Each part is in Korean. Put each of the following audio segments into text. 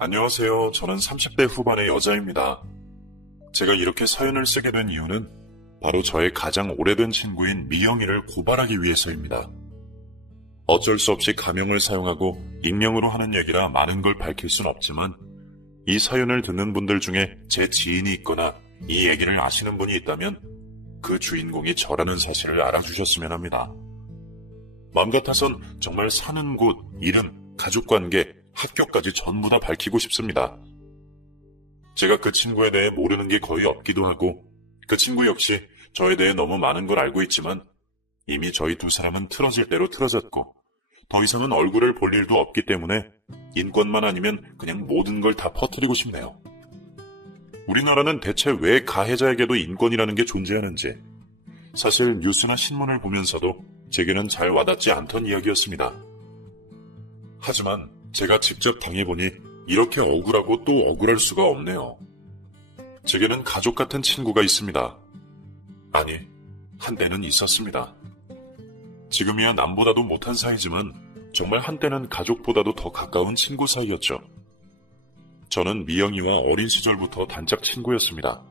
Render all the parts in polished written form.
안녕하세요. 저는 30대 후반의 여자입니다. 제가 이렇게 사연을 쓰게 된 이유는 바로 저의 가장 오래된 친구인 미영이를 고발하기 위해서입니다. 어쩔 수 없이 가명을 사용하고 익명으로 하는 얘기라 많은 걸 밝힐 순 없지만 이 사연을 듣는 분들 중에 제 지인이 있거나 이 얘기를 아시는 분이 있다면 그 주인공이 저라는 사실을 알아주셨으면 합니다. 마음 같아선 정말 사는 곳, 이름, 가족관계, 학교까지 전부 다 밝히고 싶습니다. 제가 그 친구에 대해 모르는 게 거의 없기도 하고 그 친구 역시 저에 대해 너무 많은 걸 알고 있지만 이미 저희 두 사람은 틀어질 대로 틀어졌고 더 이상은 얼굴을 볼 일도 없기 때문에 인권만 아니면 그냥 모든 걸 다 퍼뜨리고 싶네요. 우리나라는 대체 왜 가해자에게도 인권이라는 게 존재하는지 사실 뉴스나 신문을 보면서도 제게는 잘 와닿지 않던 이야기였습니다. 하지만 제가 직접 당해보니 이렇게 억울하고 또 억울할 수가 없네요. 제게는 가족 같은 친구가 있습니다. 아니, 한때는 있었습니다. 지금이야 남보다도 못한 사이지만 정말 한때는 가족보다도 더 가까운 친구 사이였죠. 저는 미영이와 어린 시절부터 단짝 친구였습니다.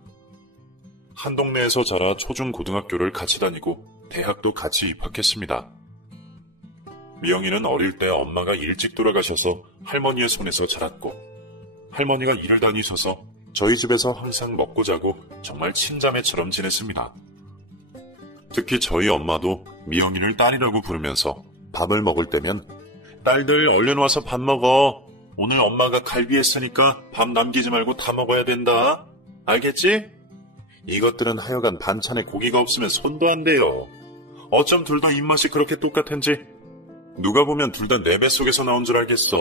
한 동네에서 자라 초중 고등학교를 같이 다니고 대학도 같이 입학했습니다. 미영이는 어릴 때 엄마가 일찍 돌아가셔서 할머니의 손에서 자랐고 할머니가 일을 다니셔서 저희 집에서 항상 먹고 자고 정말 친자매처럼 지냈습니다. 특히 저희 엄마도 미영이를 딸이라고 부르면서 밥을 먹을 때면 딸들 얼른 와서 밥 먹어. 오늘 엄마가 갈비 했으니까 밥 남기지 말고 다 먹어야 된다. 알겠지? 이것들은 하여간 반찬에 고기가 없으면 손도 안 대요. 어쩜 둘 다 입맛이 그렇게 똑같은지 누가 보면 둘 다 내 뱃속에서 나온 줄 알겠어.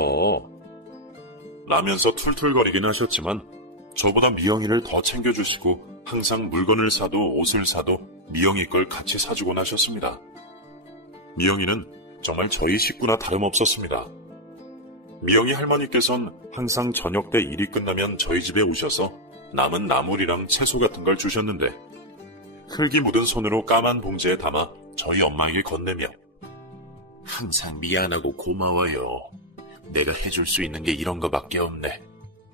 라면서 툴툴거리긴 하셨지만 저보다 미영이를 더 챙겨주시고 항상 물건을 사도 옷을 사도 미영이 걸 같이 사주곤 하셨습니다. 미영이는 정말 저희 식구나 다름없었습니다. 미영이 할머니께서는 항상 저녁 때 일이 끝나면 저희 집에 오셔서 남은 나물이랑 채소 같은 걸 주셨는데 흙이 묻은 손으로 까만 봉지에 담아 저희 엄마에게 건네며 항상 미안하고 고마워요. 내가 해줄 수 있는 게 이런 거밖에 없네.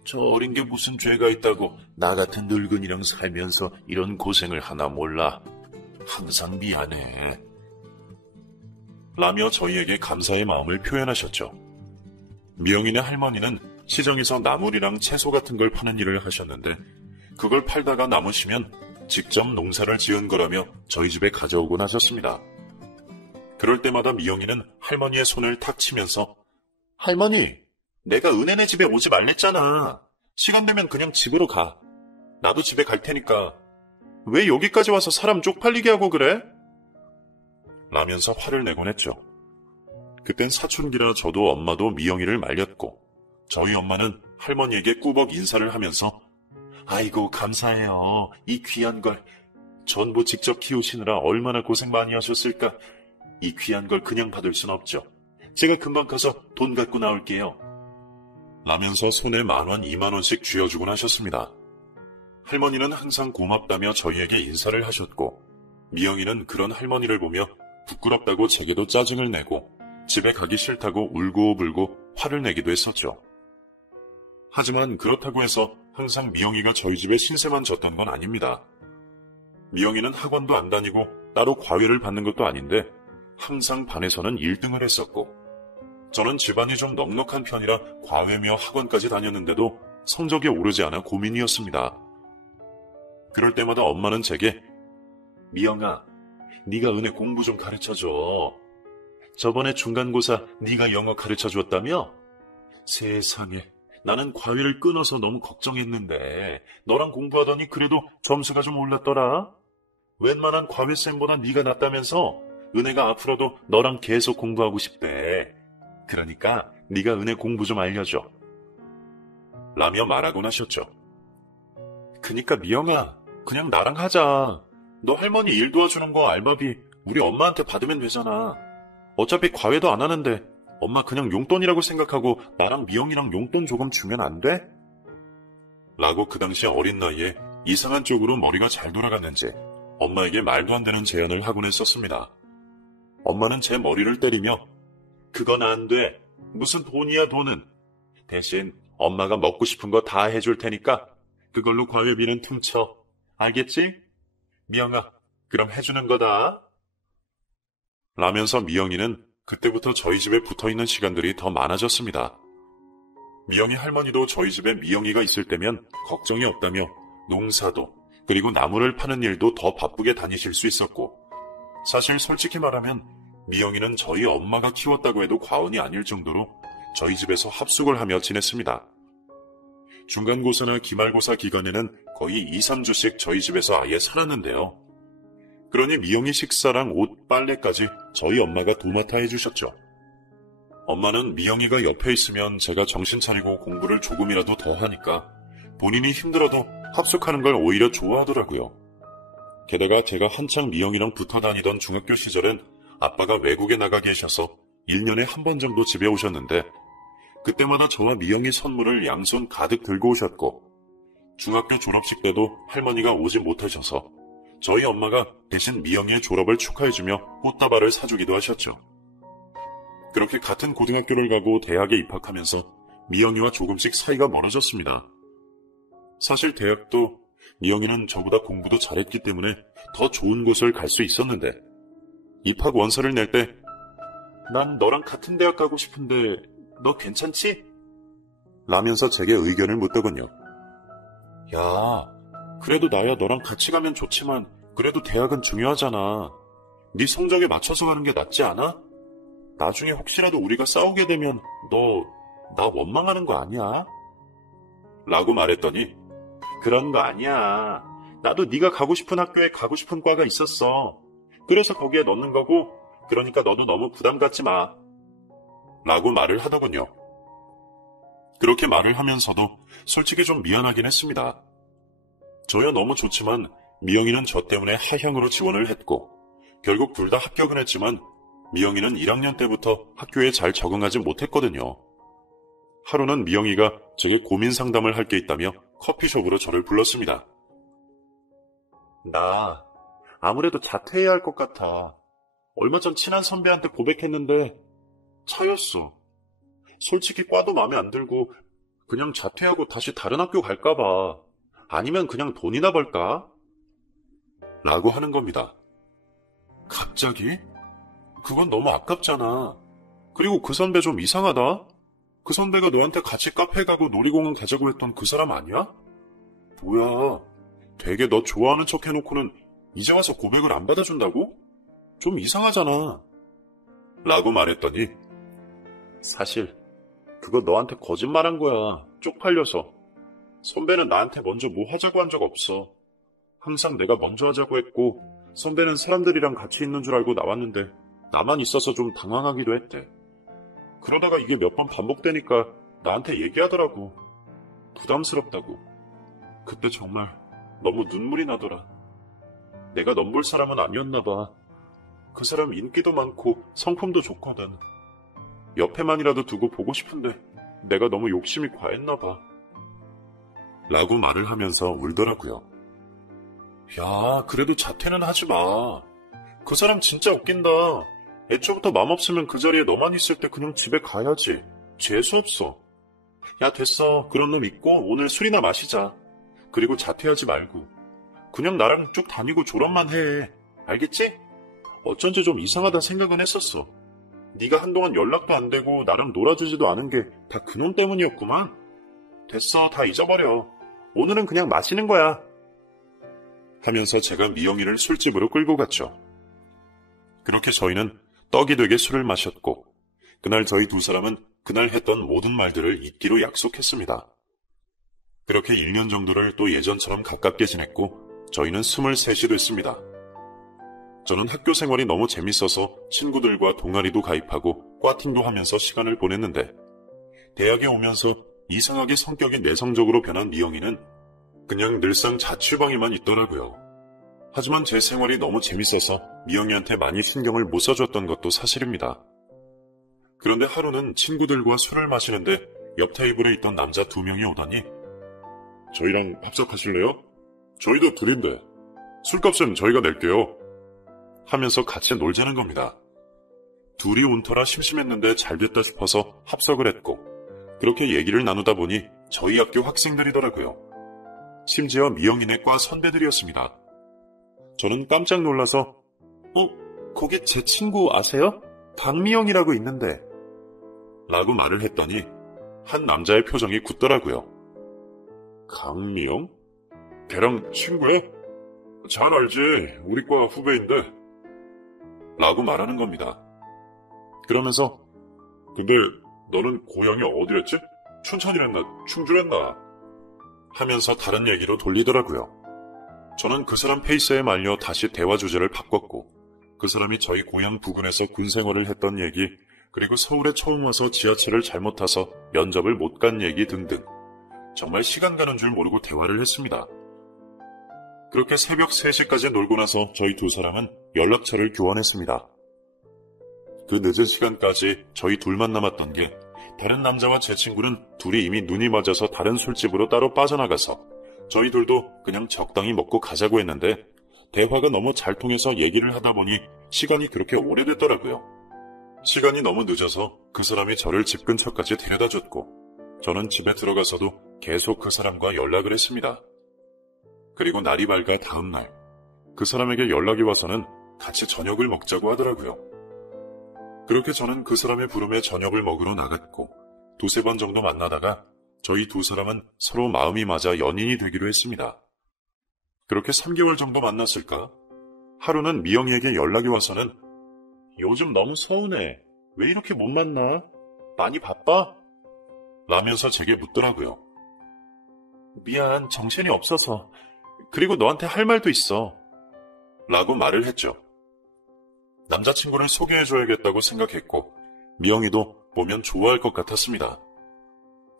저 어린 게 무슨 죄가 있다고 나 같은 늙은이랑 살면서 이런 고생을 하나 몰라. 항상 미안해. 라며 저희에게 감사의 마음을 표현하셨죠. 미영이네 할머니는 시장에서 나물이랑 채소 같은 걸 파는 일을 하셨는데 그걸 팔다가 남으시면 직접 농사를 지은 거라며 저희 집에 가져오곤 하셨습니다. 그럴 때마다 미영이는 할머니의 손을 탁 치면서 할머니, 내가 은혜네 집에 오지 말랬잖아. 시간 되면 그냥 집으로 가. 나도 집에 갈 테니까. 왜 여기까지 와서 사람 쪽팔리게 하고 그래? 라면서 화를 내곤 했죠. 그땐 사춘기라 저도 엄마도 미영이를 말렸고 저희 엄마는 할머니에게 꾸벅 인사를 하면서 아이고 감사해요. 이 귀한 걸 전부 직접 키우시느라 얼마나 고생 많이 하셨을까. 이 귀한 걸 그냥 받을 순 없죠. 제가 금방 가서 돈 갖고 나올게요. 라면서 손에 10,000원, 20,000원씩 쥐어주곤 하셨습니다. 할머니는 항상 고맙다며 저희에게 인사를 하셨고 미영이는 그런 할머니를 보며 부끄럽다고 제게도 짜증을 내고 집에 가기 싫다고 울고불고 화를 내기도 했었죠. 하지만 그렇다고 해서 항상 미영이가 저희 집에 신세만 졌던 건 아닙니다. 미영이는 학원도 안 다니고 따로 과외를 받는 것도 아닌데 항상 반에서는 1등을 했었고 저는 집안이 좀 넉넉한 편이라 과외며 학원까지 다녔는데도 성적이 오르지 않아 고민이었습니다. 그럴 때마다 엄마는 제게 미영아, 네가 은혜 공부 좀 가르쳐줘. 저번에 중간고사 네가 영어 가르쳐줬다며? 세상에, 나는 과외를 끊어서 너무 걱정했는데 너랑 공부하더니 그래도 점수가 좀 올랐더라. 웬만한 과외쌤보다 네가 낫다면서 은혜가 앞으로도 너랑 계속 공부하고 싶대. 그러니까 네가 은혜 공부 좀 알려줘. 라며 말하곤 하셨죠. 그니까 미영아, 그냥 나랑 하자. 너 할머니 일 도와주는 거 알바비 우리 엄마한테 받으면 되잖아. 어차피 과외도 안 하는데 엄마 그냥 용돈이라고 생각하고 나랑 미영이랑 용돈 조금 주면 안 돼? 라고 그 당시 어린 나이에 이상한 쪽으로 머리가 잘 돌아갔는지 엄마에게 말도 안 되는 제안을 하곤 했었습니다. 엄마는 제 머리를 때리며 그건 안 돼. 무슨 돈이야 돈은. 대신 엄마가 먹고 싶은 거 다 해줄 테니까 그걸로 과외비는 퉁쳐. 알겠지? 미영아, 그럼 해주는 거다. 라면서 미영이는 그때부터 저희 집에 붙어있는 시간들이 더 많아졌습니다. 미영이 할머니도 저희 집에 미영이가 있을 때면 걱정이 없다며 농사도 그리고 나무를 파는 일도 더 바쁘게 다니실 수 있었고, 사실 솔직히 말하면 미영이는 저희 엄마가 키웠다고 해도 과언이 아닐 정도로 저희 집에서 합숙을 하며 지냈습니다. 중간고사나 기말고사 기간에는 거의 2, 3주씩 저희 집에서 아예 살았는데요. 그러니 미영이 식사랑 옷, 빨래까지 저희 엄마가 도맡아 해주셨죠. 엄마는 미영이가 옆에 있으면 제가 정신 차리고 공부를 조금이라도 더 하니까 본인이 힘들어도 합숙하는 걸 오히려 좋아하더라고요. 게다가 제가 한창 미영이랑 붙어 다니던 중학교 시절엔 아빠가 외국에 나가 계셔서 1년에 한 번 정도 집에 오셨는데 그때마다 저와 미영이 선물을 양손 가득 들고 오셨고, 중학교 졸업식 때도 할머니가 오지 못하셔서 저희 엄마가 대신 미영이의 졸업을 축하해주며 꽃다발을 사주기도 하셨죠. 그렇게 같은 고등학교를 가고 대학에 입학하면서 미영이와 조금씩 사이가 멀어졌습니다. 사실 대학도 미영이는 저보다 공부도 잘했기 때문에 더 좋은 곳을 갈 수 있었는데, 입학 원서를 낼 때 난 너랑 같은 대학 가고 싶은데 너 괜찮지? 라면서 제게 의견을 묻더군요. 야, 그래도 나야 너랑 같이 가면 좋지만 그래도 대학은 중요하잖아. 네 성적에 맞춰서 가는 게 낫지 않아? 나중에 혹시라도 우리가 싸우게 되면 너 나 원망하는 거 아니야? 라고 말했더니 그런 거 아니야. 나도 네가 가고 싶은 학교에 가고 싶은 과가 있었어. 그래서 거기에 넣는 거고, 그러니까 너도 너무 부담 갖지 마. 라고 말을 하더군요. 그렇게 말을 하면서도 솔직히 좀 미안하긴 했습니다. 저야 너무 좋지만 미영이는 저 때문에 하향으로 지원을 했고, 결국 둘 다 합격은 했지만 미영이는 1학년 때부터 학교에 잘 적응하지 못했거든요. 하루는 미영이가 제게 고민 상담을 할 게 있다며 커피숍으로 저를 불렀습니다. 나 아무래도 자퇴해야 할 것 같아. 얼마 전 친한 선배한테 고백했는데 차였어. 솔직히 과도 마음에 안 들고 그냥 자퇴하고 다시 다른 학교 갈까 봐. 아니면 그냥 돈이나 벌까? 라고 하는 겁니다. 갑자기? 그건 너무 아깝잖아. 그리고 그 선배 좀 이상하다. 그 선배가 너한테 같이 카페 가고 놀이공원 가자고 했던 그 사람 아니야? 뭐야, 되게 너 좋아하는 척 해놓고는 이제 와서 고백을 안 받아준다고? 좀 이상하잖아. 라고 말했더니 사실 그거 너한테 거짓말한 거야. 쪽팔려서. 선배는 나한테 먼저 뭐 하자고 한 적 없어. 항상 내가 먼저 하자고 했고, 선배는 사람들이랑 같이 있는 줄 알고 나왔는데 나만 있어서 좀 당황하기도 했대. 그러다가 이게 몇 번 반복되니까 나한테 얘기하더라고. 부담스럽다고. 그때 정말 너무 눈물이 나더라. 내가 넘볼 사람은 아니었나 봐. 그 사람 인기도 많고 성품도 좋거든. 옆에만이라도 두고 보고 싶은데 내가 너무 욕심이 과했나 봐. 라고 말을 하면서 울더라고요. 야, 그래도 자퇴는 하지 마. 그 사람 진짜 웃긴다. 애초부터 맘 없으면 그 자리에 너만 있을 때 그냥 집에 가야지. 재수없어. 야, 됐어. 그런 놈 있고 오늘 술이나 마시자. 그리고 자퇴하지 말고 그냥 나랑 쭉 다니고 졸업만 해. 알겠지? 어쩐지 좀 이상하다 생각은 했었어. 네가 한동안 연락도 안 되고 나랑 놀아주지도 않은 게 다 그놈 때문이었구만. 됐어, 다 잊어버려. 오늘은 그냥 마시는 거야. 하면서 제가 미영이를 술집으로 끌고 갔죠. 그렇게 저희는 떡이 되게 술을 마셨고, 그날 저희 두 사람은 그날 했던 모든 말들을 잊기로 약속했습니다. 그렇게 1년 정도를 또 예전처럼 가깝게 지냈고 저희는 23이 됐습니다. 저는 학교 생활이 너무 재밌어서 친구들과 동아리도 가입하고 과팅도 하면서 시간을 보냈는데, 대학에 오면서 이상하게 성격이 내성적으로 변한 미영이는 그냥 늘상 자취방에만 있더라고요. 하지만 제 생활이 너무 재밌어서 미영이한테 많이 신경을 못 써줬던 것도 사실입니다. 그런데 하루는 친구들과 술을 마시는데 옆 테이블에 있던 남자 2명이 오더니 저희랑 합석하실래요? 저희도 둘인데 술값은 저희가 낼게요. 하면서 같이 놀자는 겁니다. 둘이 온 터라 심심했는데 잘됐다 싶어서 합석을 했고, 그렇게 얘기를 나누다 보니 저희 학교 학생들이더라고요. 심지어 미영이네 과 선배들이었습니다. 저는 깜짝 놀라서 거기 제 친구 아세요? 박미영이라고 있는데 라고 말을 했더니 한 남자의 표정이 굳더라고요. 강미영? 걔랑 친구야? 잘 알지. 우리 과 후배인데 라고 말하는 겁니다. 그러면서 근데 너는 고향이 어디였지? 춘천이랬나? 충주랬나? 하면서 다른 얘기로 돌리더라고요. 저는 그 사람 페이스에 말려 다시 대화 주제를 바꿨고 그 사람이 저희 고향 부근에서 군 생활을 했던 얘기, 그리고 서울에 처음 와서 지하철을 잘못 타서 면접을 못 간 얘기 등등 정말 시간 가는 줄 모르고 대화를 했습니다. 그렇게 새벽 3시까지 놀고 나서 저희 두 사람은 연락처를 교환했습니다. 그 늦은 시간까지 저희 둘만 남았던 게 다른 남자와 제 친구는 둘이 이미 눈이 맞아서 다른 술집으로 따로 빠져나가서 저희 둘도 그냥 적당히 먹고 가자고 했는데 대화가 너무 잘 통해서 얘기를 하다 보니 시간이 그렇게 오래됐더라고요. 시간이 너무 늦어서 그 사람이 저를 집 근처까지 데려다줬고 저는 집에 들어가서도 계속 그 사람과 연락을 했습니다. 그리고 날이 밝아 다음날 그 사람에게 연락이 와서는 같이 저녁을 먹자고 하더라고요. 그렇게 저는 그 사람의 부름에 저녁을 먹으러 나갔고 두세 번 정도 만나다가 저희 두 사람은 서로 마음이 맞아 연인이 되기로 했습니다. 그렇게 3개월 정도 만났을까? 하루는 미영이에게 연락이 와서는 요즘 너무 서운해. 왜 이렇게 못 만나? 많이 바빠? 라면서 제게 묻더라고요. 미안, 정신이 없어서. 그리고 너한테 할 말도 있어. 라고 말을 했죠. 남자친구를 소개해줘야겠다고 생각했고 미영이도 보면 좋아할 것 같았습니다.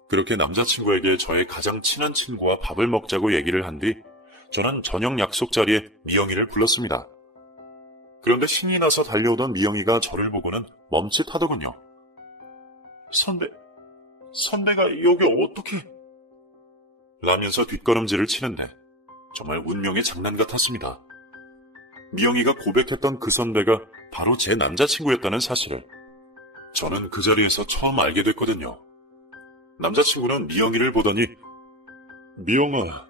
그렇게 남자친구에게 저의 가장 친한 친구와 밥을 먹자고 얘기를 한 뒤 저는 저녁 약속 자리에 미영이를 불렀습니다. 그런데 신이 나서 달려오던 미영이가 저를 보고는 멈칫하더군요. 선배가 여기 어떻게... 라면서 뒷걸음질을 치는데 정말 운명의 장난 같았습니다. 미영이가 고백했던 그 선배가 바로 제 남자친구였다는 사실을 저는 그 자리에서 처음 알게 됐거든요. 남자친구는 미영이를 보더니 미영아,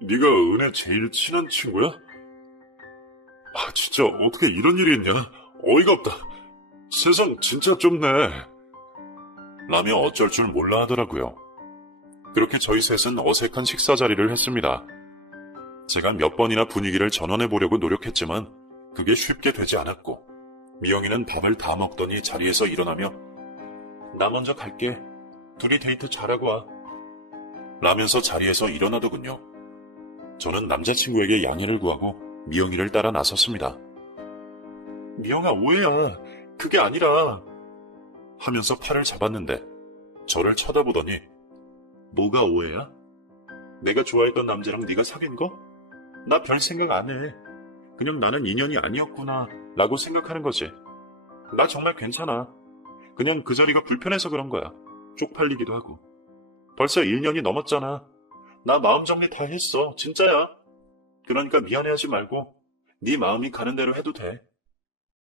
네가 은혜 제일 친한 친구야? 아, 진짜 어떻게 이런 일이 있냐? 어이가 없다. 세상 진짜 좁네. 라며 어쩔 줄 몰라 하더라고요. 그렇게 저희 셋은 어색한 식사 자리를 했습니다. 제가 몇 번이나 분위기를 전환해 보려고 노력했지만 그게 쉽게 되지 않았고 미영이는 밥을 다 먹더니 자리에서 일어나며 나 먼저 갈게. 둘이 데이트 잘하고 와. 라면서 자리에서 일어나더군요. 저는 남자친구에게 양해를 구하고 미영이를 따라 나섰습니다. 미영아, 오해야. 그게 아니라... 하면서 팔을 잡았는데 저를 쳐다보더니 뭐가 오해야? 내가 좋아했던 남자랑 네가 사귄 거? 나 별 생각 안 해. 그냥 나는 인연이 아니었구나 라고 생각하는 거지. 나 정말 괜찮아. 그냥 그 자리가 불편해서 그런 거야. 쪽팔리기도 하고. 벌써 1년이 넘었잖아. 나 마음 정리 다 했어. 진짜야. 그러니까 미안해하지 말고 네 마음이 가는 대로 해도 돼.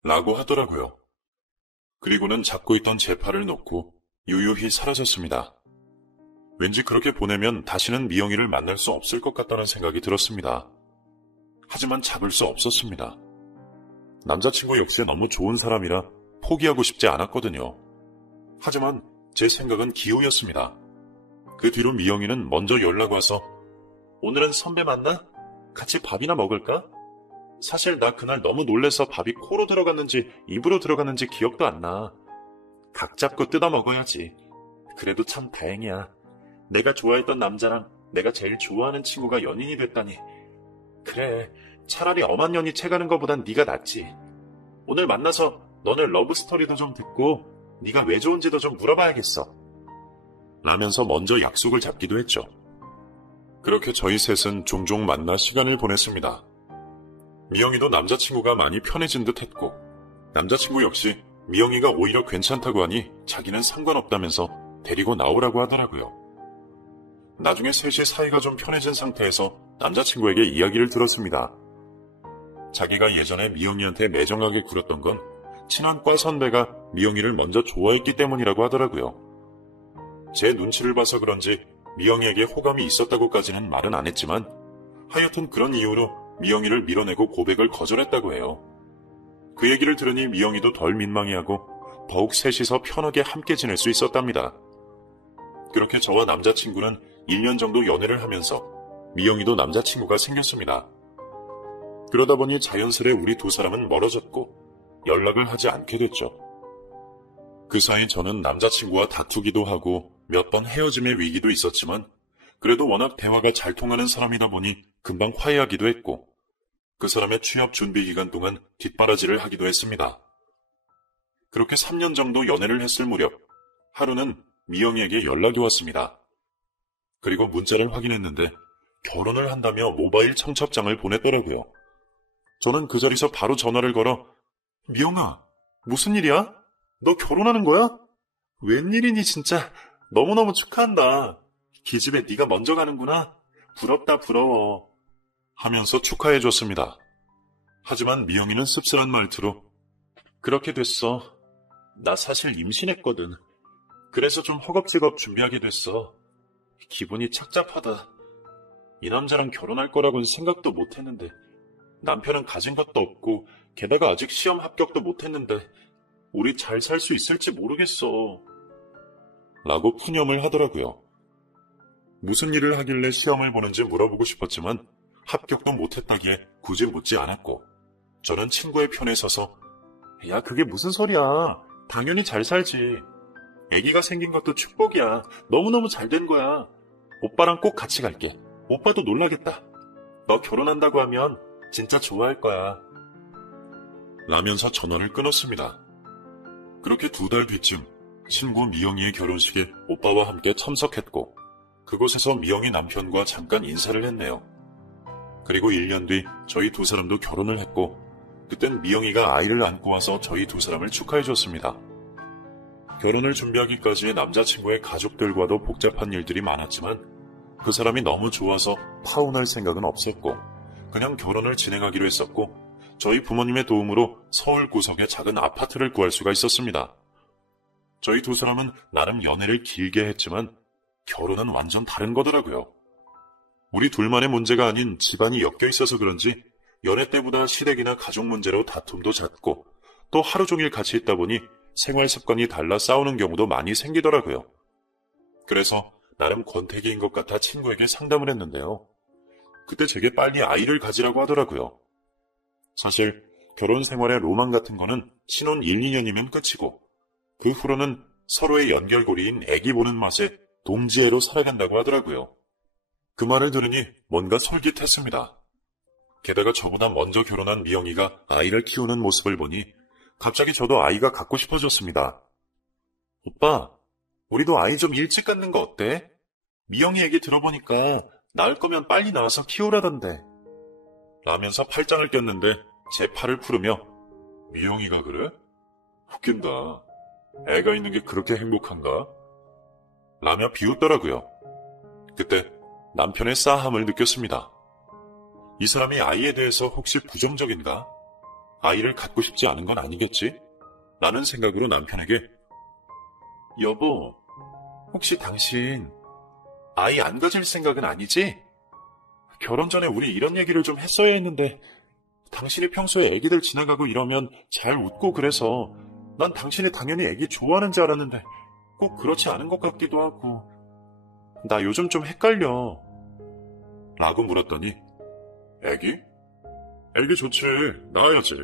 라고 하더라고요. 그리고는 잡고 있던 제 팔을 놓고 유유히 사라졌습니다. 왠지 그렇게 보내면 다시는 미영이를 만날 수 없을 것 같다는 생각이 들었습니다. 하지만 잡을 수 없었습니다. 남자친구 역시 너무 좋은 사람이라 포기하고 싶지 않았거든요. 하지만 제 생각은 기우였습니다. 그 뒤로 미영이는 먼저 연락 와서 오늘은 선배 만나? 같이 밥이나 먹을까? 사실 나 그날 너무 놀래서 밥이 코로 들어갔는지 입으로 들어갔는지 기억도 안 나. 각 잡고 뜯어 먹어야지. 그래도 참 다행이야. 내가 좋아했던 남자랑 내가 제일 좋아하는 친구가 연인이 됐다니. 그래, 차라리 엄한 년이 채가는 것보단 네가 낫지. 오늘 만나서 너네 러브스토리도 좀 듣고 네가 왜 좋은지도 좀 물어봐야겠어. 라면서 먼저 약속을 잡기도 했죠. 그렇게 저희 셋은 종종 만나 시간을 보냈습니다. 미영이도 남자친구가 많이 편해진 듯 했고 남자친구 역시 미영이가 오히려 괜찮다고 하니 자기는 상관없다면서 데리고 나오라고 하더라고요. 나중에 셋이 사이가 좀 편해진 상태에서 남자친구에게 이야기를 들었습니다. 자기가 예전에 미영이한테 매정하게 굴었던 건 친한 과 선배가 미영이를 먼저 좋아했기 때문이라고 하더라고요. 제 눈치를 봐서 그런지 미영이에게 호감이 있었다고까지는 말은 안 했지만 하여튼 그런 이유로 미영이를 밀어내고 고백을 거절했다고 해요. 그 얘기를 들으니 미영이도 덜 민망해하고 더욱 셋이서 편하게 함께 지낼 수 있었답니다. 그렇게 저와 남자친구는 1년 정도 연애를 하면서 미영이도 남자친구가 생겼습니다. 그러다 보니 자연스레 우리 두 사람은 멀어졌고 연락을 하지 않게 됐죠. 그 사이 저는 남자친구와 다투기도 하고 몇 번 헤어짐의 위기도 있었지만 그래도 워낙 대화가 잘 통하는 사람이다 보니 금방 화해하기도 했고 그 사람의 취업 준비 기간 동안 뒷바라지를 하기도 했습니다. 그렇게 3년 정도 연애를 했을 무렵 하루는 미영이에게 연락이 왔습니다. 그리고 문자를 확인했는데 결혼을 한다며 모바일 청첩장을 보냈더라고요. 저는 그 자리에서 바로 전화를 걸어 미영아, 무슨 일이야? 너 결혼하는 거야? 웬일이니 진짜. 너무너무 축하한다. 기집애 네가 먼저 가는구나. 부럽다 부러워. 하면서 축하해줬습니다. 하지만 미영이는 씁쓸한 말투로 그렇게 됐어. 나 사실 임신했거든. 그래서 좀 허겁지겁 준비하게 됐어. 기분이 착잡하다. 이 남자랑 결혼할 거라고는 생각도 못했는데 남편은 가진 것도 없고 게다가 아직 시험 합격도 못했는데 우리 잘 살 수 있을지 모르겠어. 라고 푸념을 하더라고요. 무슨 일을 하길래 시험을 보는지 물어보고 싶었지만 합격도 못했다기에 굳이 묻지 않았고 저는 친구의 편에 서서 야, 그게 무슨 소리야. 당연히 잘 살지. 아기가 생긴 것도 축복이야. 너무너무 잘 된 거야. 오빠랑 꼭 같이 갈게. 오빠도 놀라겠다. 너 결혼한다고 하면 진짜 좋아할 거야. 라면서 전화를 끊었습니다. 그렇게 2달 뒤쯤 친구 미영이의 결혼식에 오빠와 함께 참석했고 그곳에서 미영이 남편과 잠깐 인사를 했네요. 그리고 1년 뒤 저희 두 사람도 결혼을 했고 그땐 미영이가 아이를 안고 와서 저희 두 사람을 축하해줬습니다. 결혼을 준비하기까지 남자친구의 가족들과도 복잡한 일들이 많았지만 그 사람이 너무 좋아서 파혼할 생각은 없었고 그냥 결혼을 진행하기로 했었고 저희 부모님의 도움으로 서울 구석에 작은 아파트를 구할 수가 있었습니다. 저희 두 사람은 나름 연애를 길게 했지만 결혼은 완전 다른 거더라고요. 우리 둘만의 문제가 아닌 집안이 엮여 있어서 그런지 연애 때보다 시댁이나 가족 문제로 다툼도 잦고 또 하루 종일 같이 있다 보니 생활 습관이 달라 싸우는 경우도 많이 생기더라고요. 그래서 나름 권태기인 것 같아 친구에게 상담을 했는데요. 그때 제게 빨리 아이를 가지라고 하더라고요. 사실 결혼 생활의 로망 같은 거는 신혼 1, 2년이면 끝이고 그 후로는 서로의 연결고리인 아기 보는 맛에 동지애로 살아간다고 하더라고요. 그 말을 들으니 뭔가 솔깃했습니다. 게다가 저보다 먼저 결혼한 미영이가 아이를 키우는 모습을 보니 갑자기 저도 아이가 갖고 싶어졌습니다. 오빠, 우리도 아이 좀 일찍 갖는 거 어때? 미영이 얘기 들어보니까 낳을 거면 빨리 낳아서 키우라던데. 라면서 팔짱을 꼈는데 제 팔을 풀으며 미영이가 그래? 웃긴다. 애가 있는 게 그렇게 행복한가? 라며 비웃더라고요. 그때 남편의 싸함을 느꼈습니다. 이 사람이 아이에 대해서 혹시 부정적인가? 아이를 갖고 싶지 않은 건 아니겠지? 라는 생각으로 남편에게 여보, 혹시 당신 아이 안 가질 생각은 아니지? 결혼 전에 우리 이런 얘기를 좀 했어야 했는데 당신이 평소에 애기들 지나가고 이러면 잘 웃고 그래서 난 당신이 당연히 애기 좋아하는 줄 알았는데 꼭 그렇지 않은 것 같기도 하고 나 요즘 좀 헷갈려. 라고 물었더니 애기? 애기 좋지. 낳아야지.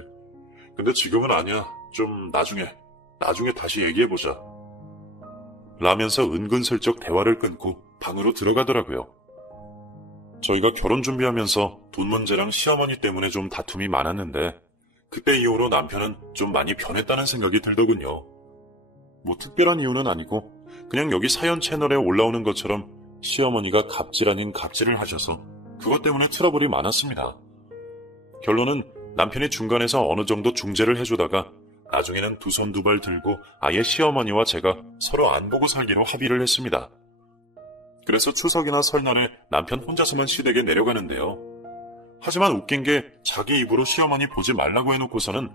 근데 지금은 아니야. 좀 나중에 다시 얘기해보자. 라면서 은근슬쩍 대화를 끊고 방으로 들어가더라고요. 저희가 결혼 준비하면서 돈 문제랑 시어머니 때문에 좀 다툼이 많았는데 그때 이후로 남편은 좀 많이 변했다는 생각이 들더군요. 뭐 특별한 이유는 아니고 그냥 여기 사연 채널에 올라오는 것처럼 시어머니가 갑질 아닌 갑질을 하셔서 그것 때문에 트러블이 많았습니다. 결론은 남편이 중간에서 어느 정도 중재를 해주다가 나중에는 두 손 두 발 들고 아예 시어머니와 제가 서로 안 보고 살기로 합의를 했습니다. 그래서 추석이나 설날에 남편 혼자서만 시댁에 내려가는데요. 하지만 웃긴 게 자기 입으로 시어머니 보지 말라고 해놓고서는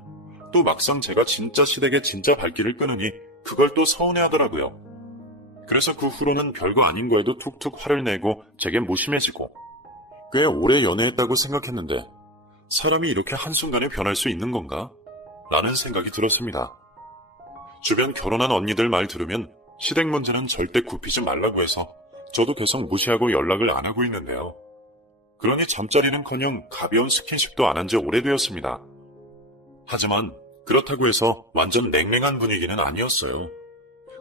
또 막상 제가 진짜 시댁에 진짜 발길을 끄느니 그걸 또 서운해하더라고요. 그래서 그 후로는 별거 아닌 거에도 툭툭 화를 내고 제게 무심해지고 꽤 오래 연애했다고 생각했는데 사람이 이렇게 한순간에 변할 수 있는 건가? 라는 생각이 들었습니다. 주변 결혼한 언니들 말 들으면 시댁 문제는 절대 굽히지 말라고 해서 저도 계속 무시하고 연락을 안 하고 있는데요. 그러니 잠자리는커녕 가벼운 스킨십도 안 한 지 오래되었습니다. 하지만 그렇다고 해서 완전 냉랭한 분위기는 아니었어요.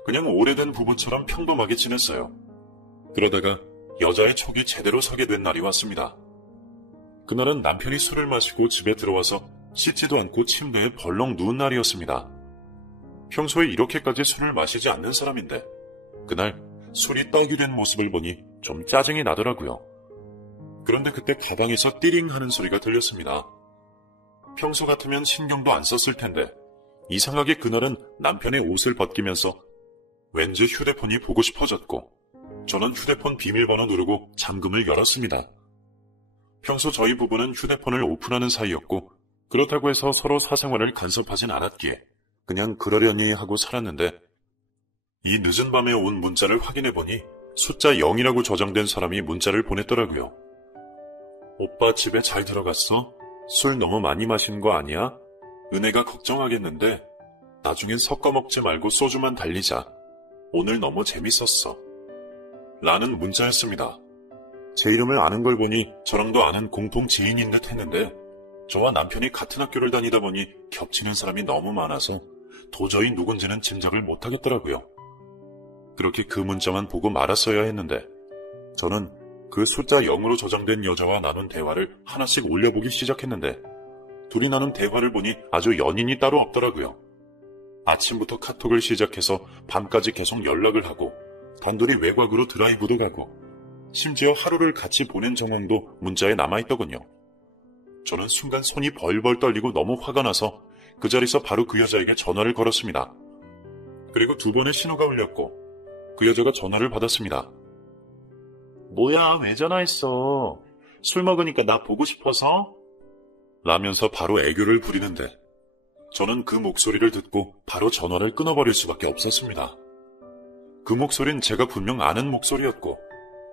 그냥 오래된 부부처럼 평범하게 지냈어요. 그러다가 여자의 촉이 제대로 서게 된 날이 왔습니다. 그날은 남편이 술을 마시고 집에 들어와서 씻지도 않고 침대에 벌렁 누운 날이었습니다. 평소에 이렇게까지 술을 마시지 않는 사람인데 그날 술이 떡이 된 모습을 보니 좀 짜증이 나더라고요. 그런데 그때 가방에서 띠링 하는 소리가 들렸습니다. 평소 같으면 신경도 안 썼을 텐데 이상하게 그날은 남편의 옷을 벗기면서 왠지 휴대폰이 보고 싶어졌고 저는 휴대폰 비밀번호 누르고 잠금을 열었습니다. 평소 저희 부부는 휴대폰을 오픈하는 사이였고 그렇다고 해서 서로 사생활을 간섭하진 않았기에 그냥 그러려니 하고 살았는데 이 늦은 밤에 온 문자를 확인해보니 숫자 0이라고 저장된 사람이 문자를 보냈더라고요. 오빠 집에 잘 들어갔어? 술 너무 많이 마신 거 아니야? 은혜가 걱정하겠는데 나중엔 섞어 먹지 말고 소주만 달리자. 오늘 너무 재밌었어. 라는 문자였습니다. 제 이름을 아는 걸 보니 저랑도 아는 공통 지인인 듯 했는데 저와 남편이 같은 학교를 다니다 보니 겹치는 사람이 너무 많아서 도저히 누군지는 짐작을 못하겠더라고요. 그렇게 그 문자만 보고 말았어야 했는데 저는 그 숫자 0으로 저장된 여자와 나눈 대화를 하나씩 올려보기 시작했는데 둘이 나눈 대화를 보니 아주 연인이 따로 없더라고요. 아침부터 카톡을 시작해서 밤까지 계속 연락을 하고 단둘이 외곽으로 드라이브도 가고 심지어 하루를 같이 보낸 정황도 문자에 남아있더군요. 저는 순간 손이 벌벌 떨리고 너무 화가 나서 그 자리에서 바로 그 여자에게 전화를 걸었습니다. 그리고 2번의 신호가 울렸고 그 여자가 전화를 받았습니다. 뭐야, 왜 전화했어? 술 먹으니까 나 보고 싶어서? 라면서 바로 애교를 부리는데 저는 그 목소리를 듣고 바로 전화를 끊어버릴 수밖에 없었습니다. 그 목소린 제가 분명 아는 목소리였고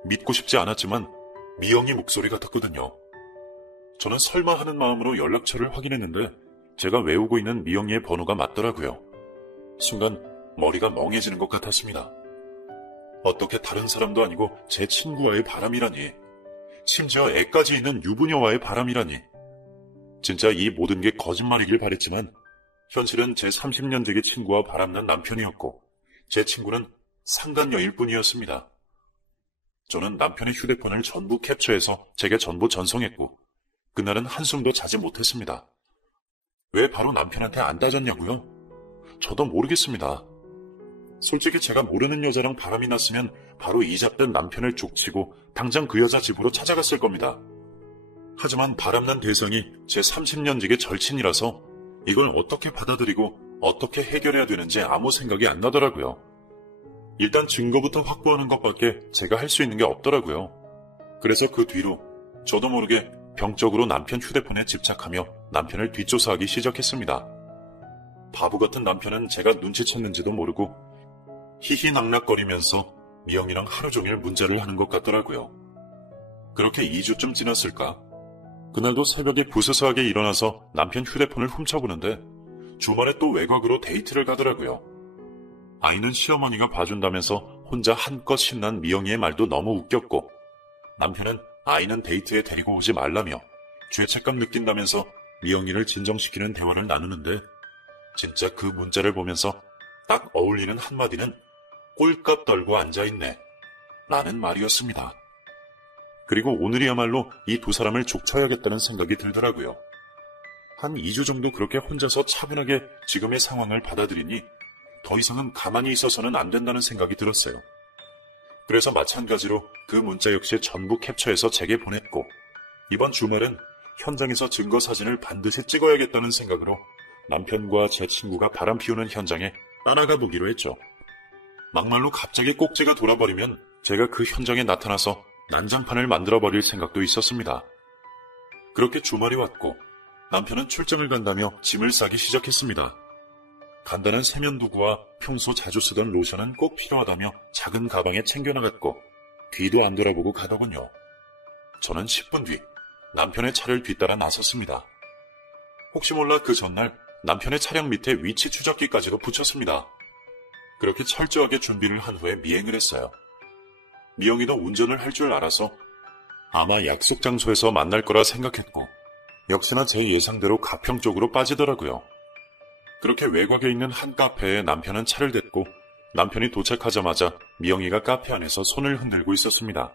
믿고 싶지 않았지만 미영이 목소리 같았거든요. 저는 설마 하는 마음으로 연락처를 확인했는데 제가 외우고 있는 미영이의 번호가 맞더라고요. 순간 머리가 멍해지는 것 같았습니다. 어떻게 다른 사람도 아니고 제 친구와의 바람이라니, 심지어 애까지 있는 유부녀와의 바람이라니. 진짜 이 모든 게 거짓말이길 바랬지만 현실은 제 30년 지기 친구와 바람난 남편이었고 제 친구는 상간녀일 뿐이었습니다. 저는 남편의 휴대폰을 전부 캡처해서 제게 전부 전송했고 그날은 한숨도 자지 못했습니다. 왜 바로 남편한테 안 따졌냐고요? 저도 모르겠습니다. 솔직히 제가 모르는 여자랑 바람이 났으면 바로 이잡된 남편을 족치고 당장 그 여자 집으로 찾아갔을 겁니다. 하지만 바람난 대상이 제 30년 지기 절친이라서 이걸 어떻게 받아들이고 어떻게 해결해야 되는지 아무 생각이 안 나더라고요. 일단 증거부터 확보하는 것밖에 제가 할 수 있는 게 없더라고요. 그래서 그 뒤로 저도 모르게 병적으로 남편 휴대폰에 집착하며 남편을 뒷조사하기 시작했습니다. 바보 같은 남편은 제가 눈치챘는지도 모르고 히히낙낙거리면서 미영이랑 하루 종일 문자를 하는 것 같더라고요. 그렇게 2주쯤 지났을까? 그날도 새벽에 부스스하게 일어나서 남편 휴대폰을 훔쳐보는데 주말에 또 외곽으로 데이트를 가더라고요. 아이는 시어머니가 봐준다면서 혼자 한껏 신난 미영이의 말도 너무 웃겼고 남편은 아이는 데이트에 데리고 오지 말라며 죄책감 느낀다면서 미영이를 진정시키는 대화를 나누는데 진짜 그 문자를 보면서 딱 어울리는 한마디는 꼴값 떨고 앉아있네 라는 말이었습니다. 그리고 오늘이야말로 이 두 사람을 족쳐야겠다는 생각이 들더라고요. 한 2주 정도 그렇게 혼자서 차분하게 지금의 상황을 받아들이니 더 이상은 가만히 있어서는 안 된다는 생각이 들었어요. 그래서 마찬가지로 그 문자 역시 전부 캡처해서 제게 보냈고 이번 주말은 현장에서 증거 사진을 반드시 찍어야겠다는 생각으로 남편과 제 친구가 바람 피우는 현장에 따라가 보기로 했죠. 막말로 갑자기 꼭지가 돌아버리면 제가 그 현장에 나타나서 난장판을 만들어버릴 생각도 있었습니다. 그렇게 주말이 왔고 남편은 출장을 간다며 짐을 싸기 시작했습니다. 간단한 세면도구와 평소 자주 쓰던 로션은 꼭 필요하다며 작은 가방에 챙겨나갔고 뒤도 안 돌아보고 가더군요. 저는 10분 뒤 남편의 차를 뒤따라 나섰습니다. 혹시 몰라 그 전날 남편의 차량 밑에 위치 추적기까지도 붙였습니다. 그렇게 철저하게 준비를 한 후에 미행을 했어요. 미영이도 운전을 할 줄 알아서 아마 약속 장소에서 만날 거라 생각했고 역시나 제 예상대로 가평 쪽으로 빠지더라고요. 그렇게 외곽에 있는 한 카페에 남편은 차를 댔고 남편이 도착하자마자 미영이가 카페 안에서 손을 흔들고 있었습니다.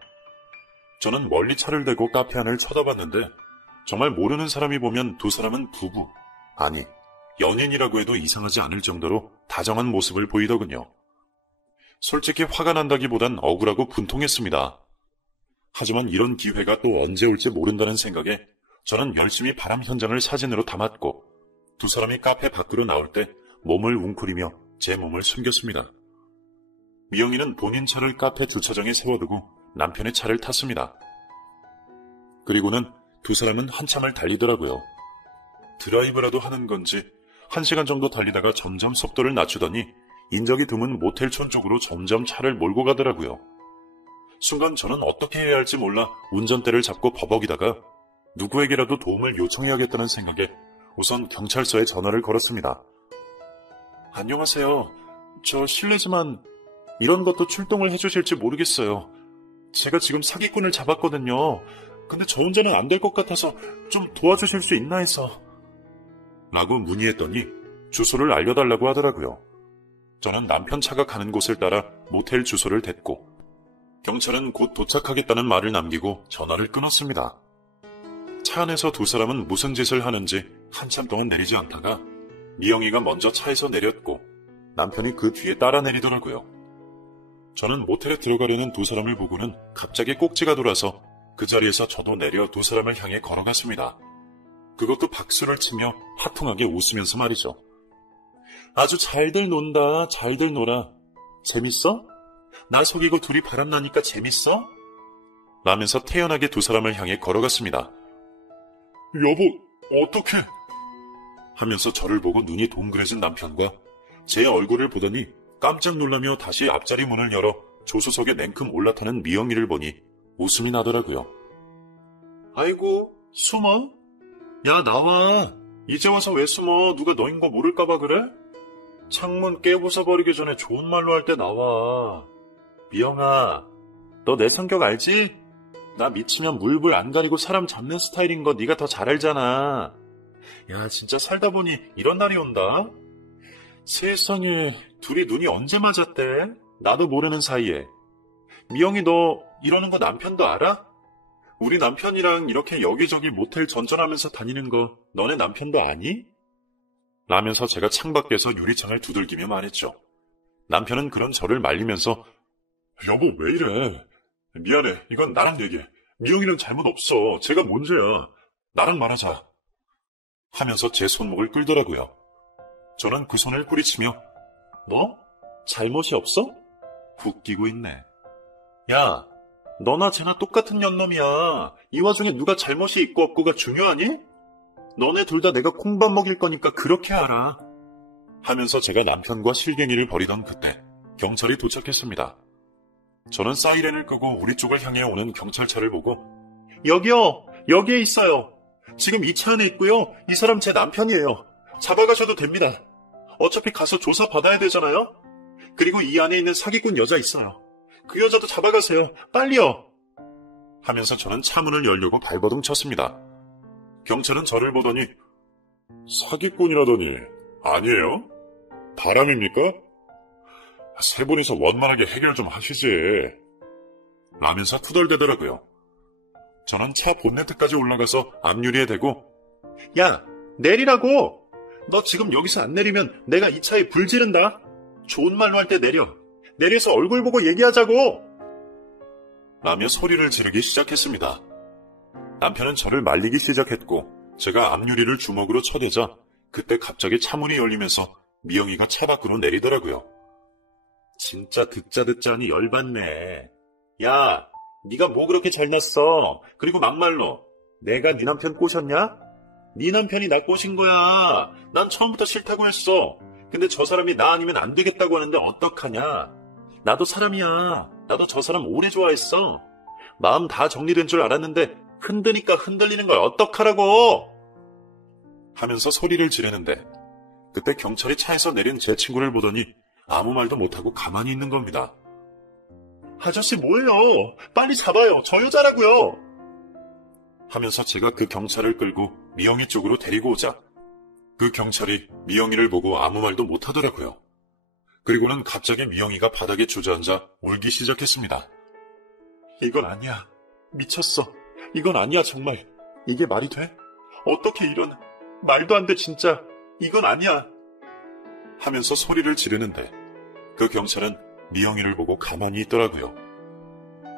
저는 멀리 차를 대고 카페 안을 쳐다봤는데 정말 모르는 사람이 보면 두 사람은 부부, 아니 연인이라고 해도 이상하지 않을 정도로 다정한 모습을 보이더군요. 솔직히 화가 난다기보단 억울하고 분통했습니다. 하지만 이런 기회가 또 언제 올지 모른다는 생각에 저는 열심히 바람 현장을 사진으로 담았고 두 사람이 카페 밖으로 나올 때 몸을 웅크리며 제 몸을 숨겼습니다. 미영이는 본인 차를 카페 주차장에 세워두고 남편의 차를 탔습니다. 그리고는 두 사람은 한참을 달리더라고요. 드라이브라도 하는 건지 1시간 정도 달리다가 점점 속도를 낮추더니 인적이 드문 모텔촌 쪽으로 점점 차를 몰고 가더라고요. 순간 저는 어떻게 해야 할지 몰라 운전대를 잡고 버벅이다가 누구에게라도 도움을 요청해야겠다는 생각에 우선 경찰서에 전화를 걸었습니다. 안녕하세요. 저 실례지만 이런 것도 출동을 해주실지 모르겠어요. 제가 지금 사기꾼을 잡았거든요. 근데 저 혼자는 안 될 것 같아서 좀 도와주실 수 있나 해서. 라고 문의했더니 주소를 알려달라고 하더라고요. 저는 남편 차가 가는 곳을 따라 모텔 주소를 댔고 경찰은 곧 도착하겠다는 말을 남기고 전화를 끊었습니다. 차 안에서 두 사람은 무슨 짓을 하는지 한참 동안 내리지 않다가 미영이가 먼저 차에서 내렸고 남편이 그 뒤에 따라 내리더라고요. 저는 모텔에 들어가려는 두 사람을 보고는 갑자기 꼭지가 돌아서 그 자리에서 저도 내려 두 사람을 향해 걸어갔습니다. 그것도 박수를 치며 화통하게 웃으면서 말이죠. 아주 잘들 논다, 잘들 놀아. 재밌어? 나 속이고 둘이 바람나니까 재밌어? 라면서 태연하게 두 사람을 향해 걸어갔습니다. 여보, 어떡해? 하면서 저를 보고 눈이 동그래진 남편과 제 얼굴을 보더니 깜짝 놀라며 다시 앞자리 문을 열어 조수석에 냉큼 올라타는 미영이를 보니 웃음이 나더라고요. 아이고, 숨어? 야, 나와. 이제 와서 왜 숨어? 누가 너인 거 모를까봐 그래? 창문 깨부숴버리기 전에 좋은 말로 할 때 나와. 미영아, 너 내 성격 알지? 나 미치면 물불 안 가리고 사람 잡는 스타일인 거 네가 더 잘 알잖아. 야, 진짜 살다 보니 이런 날이 온다. 세상에, 둘이 눈이 언제 맞았대? 나도 모르는 사이에. 미영이 너 이러는 거 남편도 알아? 우리 남편이랑 이렇게 여기저기 모텔 전전하면서 다니는 거 너네 남편도 아니? 라면서 제가 창밖에서 유리창을 두들기며 말했죠. 남편은 그런 저를 말리면서 여보 왜 이래? 미안해. 이건 나랑 얘기해. 미영이는 잘못 없어. 제가 문제야. 나랑 말하자. 하면서 제 손목을 끌더라고요. 저는 그 손을 뿌리치며 너? 잘못이 없어? 웃기고 있네. 야, 너나 쟤나 똑같은 년놈이야. 이 와중에 누가 잘못이 있고 없고가 중요하니? 너네 둘 다 내가 콩밥 먹일 거니까 그렇게 알아. 하면서 제가 남편과 실갱이를 벌이던 그때 경찰이 도착했습니다. 저는 사이렌을 끄고 우리 쪽을 향해 오는 경찰차를 보고 여기요! 여기에 있어요. 지금 이 차 안에 있고요. 이 사람 제 남편이에요. 잡아가셔도 됩니다. 어차피 가서 조사받아야 되잖아요. 그리고 이 안에 있는 사기꾼 여자 있어요. 그 여자도 잡아가세요. 빨리요. 하면서 저는 차 문을 열려고 발버둥 쳤습니다. 경찰은 저를 보더니 사기꾼이라더니 아니에요? 바람입니까? 세 분이서 원만하게 해결 좀 하시지. 라면서 투덜대더라고요. 저는 차 본네트까지 올라가서 앞유리에 대고 야, 내리라고! 너 지금 여기서 안 내리면 내가 이 차에 불 지른다. 좋은 말로 할 때 내려. 내려서 얼굴 보고 얘기하자고! 라며 소리를 지르기 시작했습니다. 남편은 저를 말리기 시작했고 제가 앞유리를 주먹으로 쳐대자 그때 갑자기 차문이 열리면서 미영이가 차 밖으로 내리더라고요. 진짜 듣자니 열받네. 야, 네가 뭐 그렇게 잘났어? 그리고 막말로 내가 네 남편 꼬셨냐? 네 남편이 나 꼬신 거야. 난 처음부터 싫다고 했어. 근데 저 사람이 나 아니면 안 되겠다고 하는데 어떡하냐? 나도 사람이야. 나도 저 사람 오래 좋아했어. 마음 다 정리된 줄 알았는데 흔드니까 흔들리는 걸 어떡하라고! 하면서 소리를 지르는데 그때 경찰이 차에서 내린 제 친구를 보더니 아무 말도 못하고 가만히 있는 겁니다. 아저씨 뭐예요? 빨리 잡아요. 저 여자라고요. 하면서 제가 그 경찰을 끌고 미영이 쪽으로 데리고 오자 그 경찰이 미영이를 보고 아무 말도 못하더라고요. 그리고는 갑자기 미영이가 바닥에 주저앉아 울기 시작했습니다. 이건 아니야. 미쳤어. 이건 아니야 정말. 이게 말이 돼? 어떻게 이런... 말도 안 돼 진짜. 이건 아니야. 하면서 소리를 지르는데 그 경찰은 미영이를 보고 가만히 있더라고요.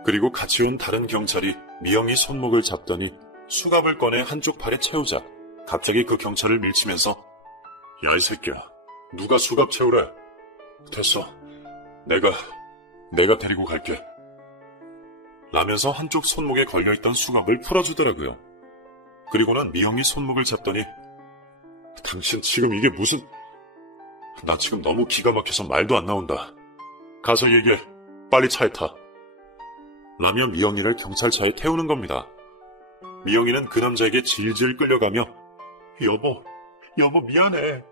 그리고 같이 온 다른 경찰이 미영이 손목을 잡더니 수갑을 꺼내 한쪽 팔에 채우자 갑자기 그 경찰을 밀치면서 야, 이 새끼야. 누가 수갑 채우래? 됐어. 내가 데리고 갈게. 라면서 한쪽 손목에 걸려있던 수갑을 풀어주더라고요. 그리고는 미영이 손목을 잡더니 당신 지금 이게 무슨... 나 지금 너무 기가 막혀서 말도 안 나온다. 가서 얘기해. 빨리 차에 타. 라며 미영이를 경찰차에 태우는 겁니다. 미영이는 그 남자에게 질질 끌려가며 여보 미안해.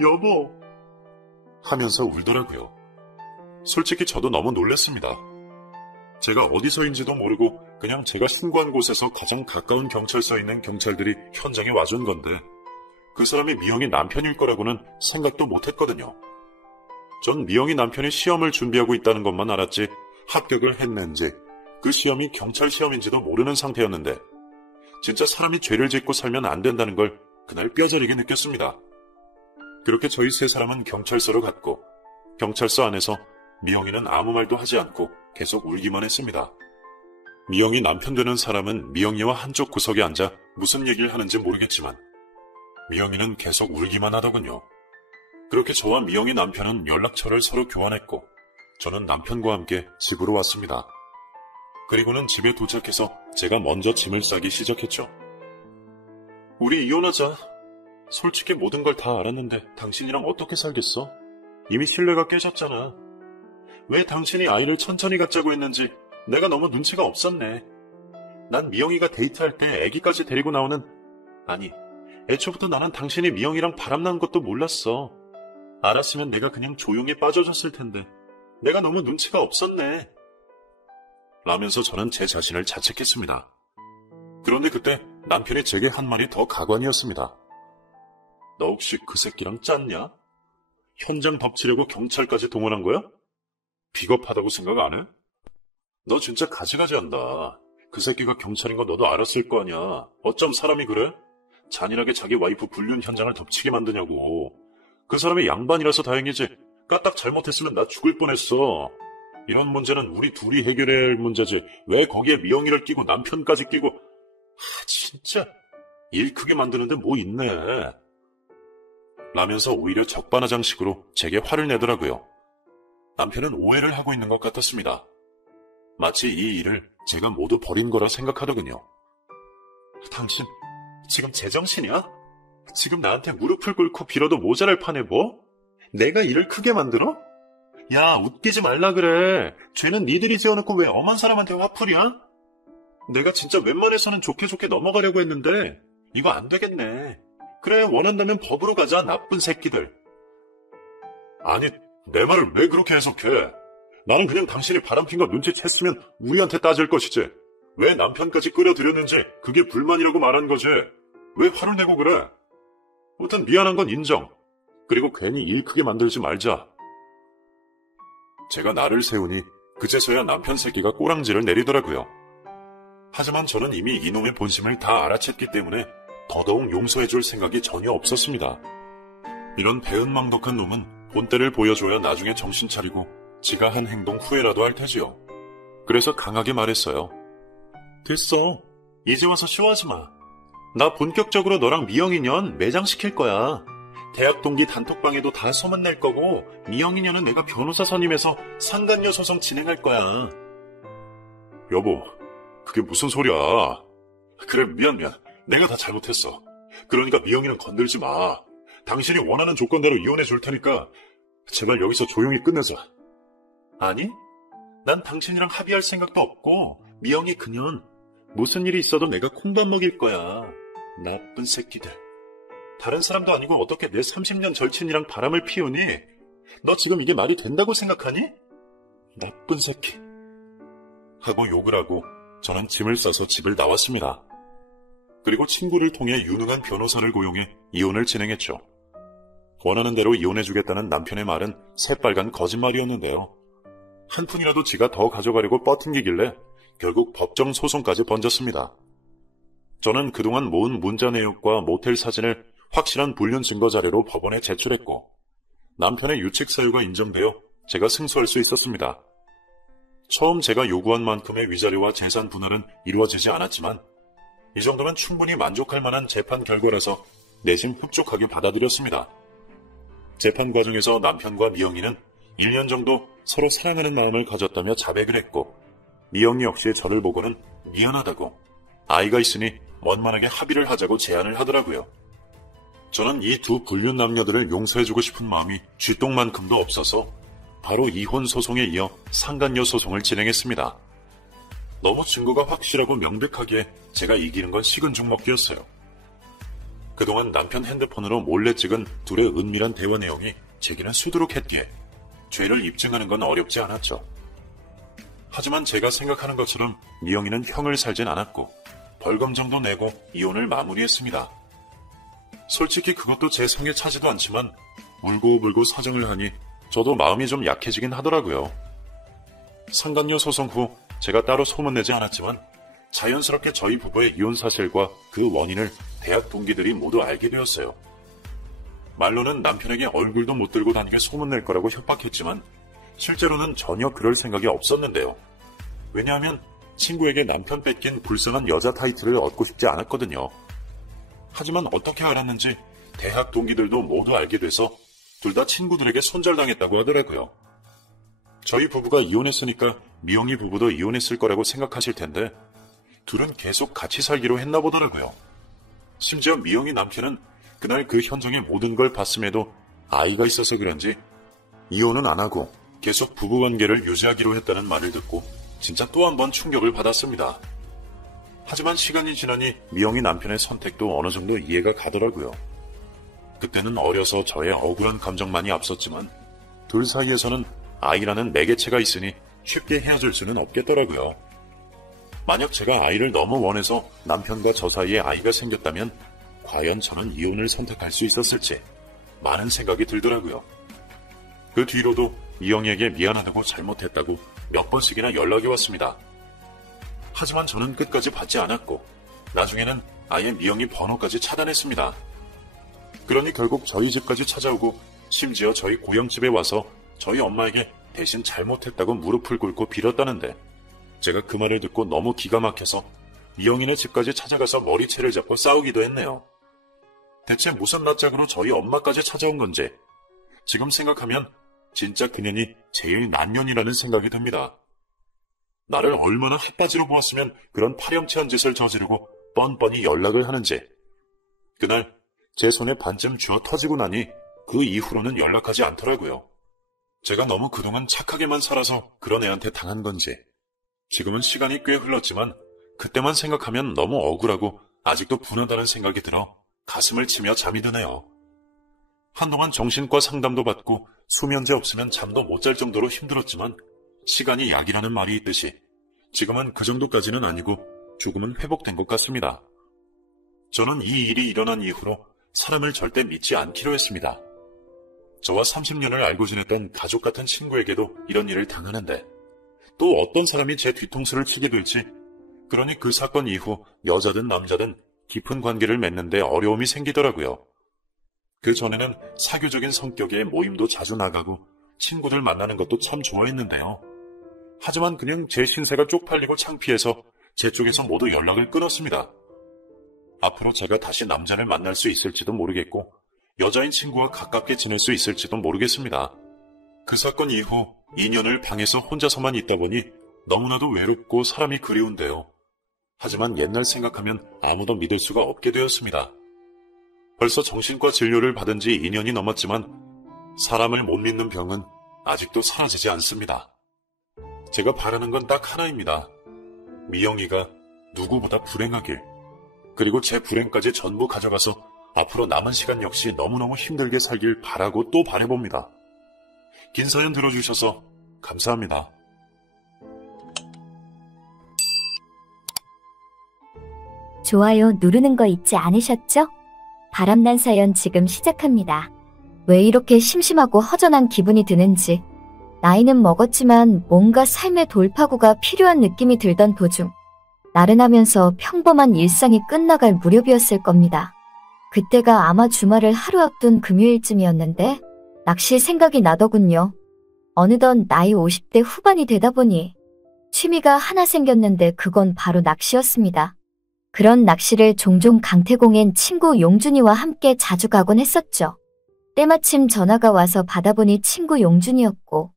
여보 하면서 울더라고요. 솔직히 저도 너무 놀랐습니다. 제가 어디서인지도 모르고 그냥 제가 신고한 곳에서 가장 가까운 경찰서에 있는 경찰들이 현장에 와준 건데 그 사람이 미영이 남편일 거라고는 생각도 못했거든요. 전 미영이 남편이 시험을 준비하고 있다는 것만 알았지 합격을 했는지 그 시험이 경찰 시험인지도 모르는 상태였는데 진짜 사람이 죄를 짓고 살면 안 된다는 걸 그날 뼈저리게 느꼈습니다. 그렇게 저희 세 사람은 경찰서로 갔고 경찰서 안에서 미영이는 아무 말도 하지 않고 계속 울기만 했습니다. 미영이 남편 되는 사람은 미영이와 한쪽 구석에 앉아 무슨 얘기를 하는지 모르겠지만 미영이는 계속 울기만 하더군요. 그렇게 저와 미영이 남편은 연락처를 서로 교환했고 저는 남편과 함께 집으로 왔습니다. 그리고는 집에 도착해서 제가 먼저 짐을 싸기 시작했죠. 우리 이혼하자. 솔직히 모든 걸 다 알았는데 당신이랑 어떻게 살겠어? 이미 신뢰가 깨졌잖아. 왜 당신이 아이를 천천히 갖자고 했는지 내가 너무 눈치가 없었네. 난 미영이가 데이트할 때 아기까지 데리고 나오는... 아니, 애초부터 나는 당신이 미영이랑 바람난 것도 몰랐어. 알았으면 내가 그냥 조용히 빠져줬을 텐데 내가 너무 눈치가 없었네. 라면서 저는 제 자신을 자책했습니다. 그런데 그때 남편이 제게 한 말이 더 가관이었습니다. 너 혹시 그 새끼랑 짰냐? 현장 덮치려고 경찰까지 동원한 거야? 비겁하다고 생각 안 해? 너 진짜 가지가지한다. 그 새끼가 경찰인 거 너도 알았을 거 아니야. 어쩜 사람이 그래? 잔인하게 자기 와이프 불륜 현장을 덮치게 만드냐고. 그 사람이 양반이라서 다행이지. 까딱 잘못했으면 나 죽을 뻔했어. 이런 문제는 우리 둘이 해결해야 할 문제지. 왜 거기에 미영이를 끼고 남편까지 끼고. 진짜 일 크게 만드는데 뭐 있네. 라면서 오히려 적반하장식으로 제게 화를 내더라고요. 남편은 오해를 하고 있는 것 같았습니다. 마치 이 일을 제가 모두 버린 거라 생각하더군요. 당신 지금 제정신이야? 지금 나한테 무릎을 꿇고 빌어도 모자랄 판에 뭐? 내가 일을 크게 만들어? 야, 웃기지 말라 그래. 죄는 니들이 지어놓고 왜 엄한 사람한테 화풀이야? 내가 진짜 웬만해서는 좋게 넘어가려고 했는데 이거 안 되겠네. 그래, 원한다면 법으로 가자, 나쁜 새끼들. 아니, 내 말을 왜 그렇게 해석해? 나는 그냥 당신이 바람핀 거 눈치챘으면 우리한테 따질 것이지. 왜 남편까지 끌어들였는지 그게 불만이라고 말한 거지. 왜 화를 내고 그래? 아무튼 미안한 건 인정. 그리고 괜히 일 크게 만들지 말자. 제가 나를 세우니 그제서야 남편 새끼가 꼬랑지를 내리더라고요. 하지만 저는 이미 이놈의 본심을 다 알아챘기 때문에 더더욱 용서해줄 생각이 전혀 없었습니다. 이런 배은망덕한 놈은 본때를 보여줘야 나중에 정신 차리고 지가 한 행동 후회라도 할 테지요. 그래서 강하게 말했어요. 됐어. 이제 와서 쇼하지 마. 나 본격적으로 너랑 미영이년 매장시킬 거야. 대학 동기 단톡방에도 다 소문낼 거고 미영이년은 내가 변호사 선임해서 상간녀 소송 진행할 거야. 여보, 그게 무슨 소리야. 그래, 미안. 내가 다 잘못했어. 그러니까 미영이는 건들지 마. 당신이 원하는 조건대로 이혼해 줄 테니까 제발 여기서 조용히 끝내자. 아니, 난 당신이랑 합의할 생각도 없고 미영이 그년 무슨 일이 있어도 내가 콩밥 먹일 거야. 나쁜 새끼들. 다른 사람도 아니고 어떻게 내 30년 절친이랑 바람을 피우니? 너 지금 이게 말이 된다고 생각하니? 나쁜 새끼. 하고 욕을 하고 저는 짐을 싸서 집을 나왔습니다. 그리고 친구를 통해 유능한 변호사를 고용해 이혼을 진행했죠. 원하는 대로 이혼해주겠다는 남편의 말은 새빨간 거짓말이었는데요. 한 푼이라도 지가 더 가져가려고 뻗팅기길래 결국 법정 소송까지 번졌습니다. 저는 그동안 모은 문자 내역과 모텔 사진을 확실한 불륜 증거 자료로 법원에 제출했고 남편의 유책 사유가 인정되어 제가 승소할 수 있었습니다. 처음 제가 요구한 만큼의 위자료와 재산 분할은 이루어지지 않았지만 이 정도면 충분히 만족할 만한 재판 결과라서 내심 흡족하게 받아들였습니다. 재판 과정에서 남편과 미영이는 1년 정도 서로 사랑하는 마음을 가졌다며 자백을 했고 미영이 역시 저를 보고는 미안하다고 아이가 있으니 원만하게 합의를 하자고 제안을 하더라고요. 저는 이 두 불륜 남녀들을 용서해주고 싶은 마음이 쥐똥만큼도 없어서 바로 이혼 소송에 이어 상간녀 소송을 진행했습니다. 너무 증거가 확실하고 명백하기에 제가 이기는 건 식은 죽 먹기였어요. 그동안 남편 핸드폰으로 몰래 찍은 둘의 은밀한 대화 내용이 제기는 수두룩했기에 죄를 입증하는 건 어렵지 않았죠. 하지만 제가 생각하는 것처럼 미영이는 형을 살진 않았고 벌금 정도 내고 이혼을 마무리했습니다. 솔직히 그것도 제 성에 차지도 않지만 울고불고 사정을 하니 저도 마음이 좀 약해지긴 하더라고요. 상간녀 소송 후 제가 따로 소문내지 않았지만 자연스럽게 저희 부부의 이혼 사실과 그 원인을 대학 동기들이 모두 알게 되었어요. 말로는 남편에게 얼굴도 못 들고 다니게 소문낼 거라고 협박했지만 실제로는 전혀 그럴 생각이 없었는데요. 왜냐하면 친구에게 남편 뺏긴 불쌍한 여자 타이틀을 얻고 싶지 않았거든요. 하지만 어떻게 알았는지 대학 동기들도 모두 알게 돼서 둘 다 친구들에게 손절당했다고 하더라고요. 저희 부부가 이혼했으니까 미영이 부부도 이혼했을 거라고 생각하실 텐데 둘은 계속 같이 살기로 했나 보더라고요. 심지어 미영이 남편은 그날 그 현장의 모든 걸 봤음에도 아이가 있어서 그런지 이혼은 안 하고 계속 부부관계를 유지하기로 했다는 말을 듣고 진짜 또 한 번 충격을 받았습니다. 하지만 시간이 지나니 미영이 남편의 선택도 어느 정도 이해가 가더라고요. 그때는 어려서 저의 억울한 감정만이 앞섰지만 둘 사이에서는 아이라는 매개체가 있으니 쉽게 헤어질 수는 없겠더라고요. 만약 제가 아이를 너무 원해서 남편과 저 사이에 아이가 생겼다면 과연 저는 이혼을 선택할 수 있었을지 많은 생각이 들더라고요. 그 뒤로도 미영이에게 미안하다고 잘못했다고 몇 번씩이나 연락이 왔습니다. 하지만 저는 끝까지 받지 않았고 나중에는 아예 미영이 번호까지 차단했습니다. 그러니 결국 저희 집까지 찾아오고 심지어 저희 고향집에 와서 저희 엄마에게 대신 잘못했다고 무릎을 꿇고 빌었다는데 제가 그 말을 듣고 너무 기가 막혀서 미영이네 집까지 찾아가서 머리채를 잡고 싸우기도 했네요. 대체 무슨 낯짝으로 저희 엄마까지 찾아온 건지 지금 생각하면 진짜 그년이 제일 난년이라는 생각이 듭니다. 나를 얼마나 핫바지로 보았으면 그런 파렴치한 짓을 저지르고 뻔뻔히 연락을 하는지. 그날 제 손에 반쯤 쥐어 터지고 나니 그 이후로는 연락하지 않더라고요. 제가 너무 그동안 착하게만 살아서 그런 애한테 당한 건지. 지금은 시간이 꽤 흘렀지만 그때만 생각하면 너무 억울하고 아직도 분하다는 생각이 들어 가슴을 치며 잠이 드네요. 한동안 정신과 상담도 받고 수면제 없으면 잠도 못 잘 정도로 힘들었지만 시간이 약이라는 말이 있듯이 지금은 그 정도까지는 아니고 조금은 회복된 것 같습니다. 저는 이 일이 일어난 이후로 사람을 절대 믿지 않기로 했습니다. 저와 30년을 알고 지냈던 가족 같은 친구에게도 이런 일을 당하는데 또 어떤 사람이 제 뒤통수를 치게 될지, 그러니 그 사건 이후 여자든 남자든 깊은 관계를 맺는데 어려움이 생기더라고요. 그 전에는 사교적인 성격의 모임도 자주 나가고 친구들 만나는 것도 참 좋아했는데요. 하지만 그냥 제 신세가 쪽팔리고 창피해서 제 쪽에서 모두 연락을 끊었습니다. 앞으로 제가 다시 남자를 만날 수 있을지도 모르겠고 여자인 친구와 가깝게 지낼 수 있을지도 모르겠습니다. 그 사건 이후 2년을 방에서 혼자서만 있다 보니 너무나도 외롭고 사람이 그리운데요. 하지만 옛날 생각하면 아무도 믿을 수가 없게 되었습니다. 벌써 정신과 진료를 받은 지 2년이 넘었지만 사람을 못 믿는 병은 아직도 사라지지 않습니다. 제가 바라는 건 딱 하나입니다. 미영이가 누구보다 불행하길, 그리고 제 불행까지 전부 가져가서 앞으로 남은 시간 역시 너무너무 힘들게 살길 바라고 또 바라봅니다. 긴 사연 들어주셔서 감사합니다. 좋아요 누르는 거 잊지 않으셨죠? 바람난 사연 지금 시작합니다. 왜 이렇게 심심하고 허전한 기분이 드는지, 나이는 먹었지만 뭔가 삶의 돌파구가 필요한 느낌이 들던 도중, 나른하면서 평범한 일상이 끝나갈 무렵이었을 겁니다. 그때가 아마 주말을 하루 앞둔 금요일쯤이었는데 낚시 생각이 나더군요. 어느덧 나이 50대 후반이 되다 보니 취미가 하나 생겼는데 그건 바로 낚시였습니다. 그런 낚시를 종종 강태공엔 친구 용준이와 함께 자주 가곤 했었죠. 때마침 전화가 와서 받아보니 친구 용준이였고,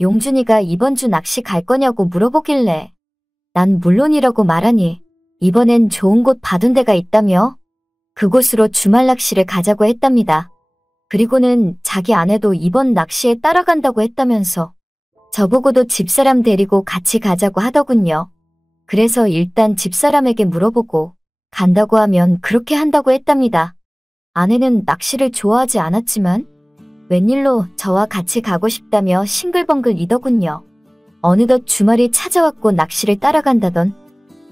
용준이가 이번 주 낚시 갈 거냐고 물어보길래 난 물론이라고 말하니 이번엔 좋은 곳 봐둔 데가 있다며 그곳으로 주말 낚시를 가자고 했답니다. 그리고는 자기 아내도 이번 낚시에 따라간다고 했다면서 저보고도 집사람 데리고 같이 가자고 하더군요. 그래서 일단 집사람에게 물어보고 간다고 하면 그렇게 한다고 했답니다. 아내는 낚시를 좋아하지 않았지만 웬일로 저와 같이 가고 싶다며 싱글벙글이더군요. 어느덧 주말이 찾아왔고 낚시를 따라간다던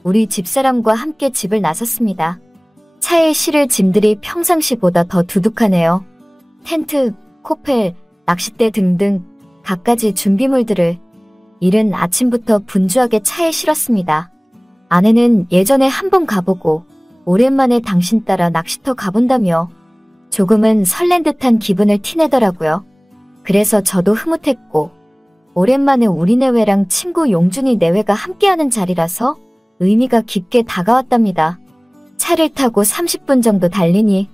우리 집사람과 함께 집을 나섰습니다. 차에 실을 짐들이 평상시보다 더 두둑하네요. 텐트, 코펠, 낚싯대 등등 갖가지 준비물들을 이른 아침부터 분주하게 차에 실었습니다. 아내는 예전에 한번 가보고 오랜만에 당신 따라 낚시터 가본다며 조금은 설렌 듯한 기분을 티내더라고요. 그래서 저도 흐뭇했고, 오랜만에 우리 내외랑 친구 용준이 내외가 함께하는 자리라서 의미가 깊게 다가왔답니다. 차를 타고 30분 정도 달리니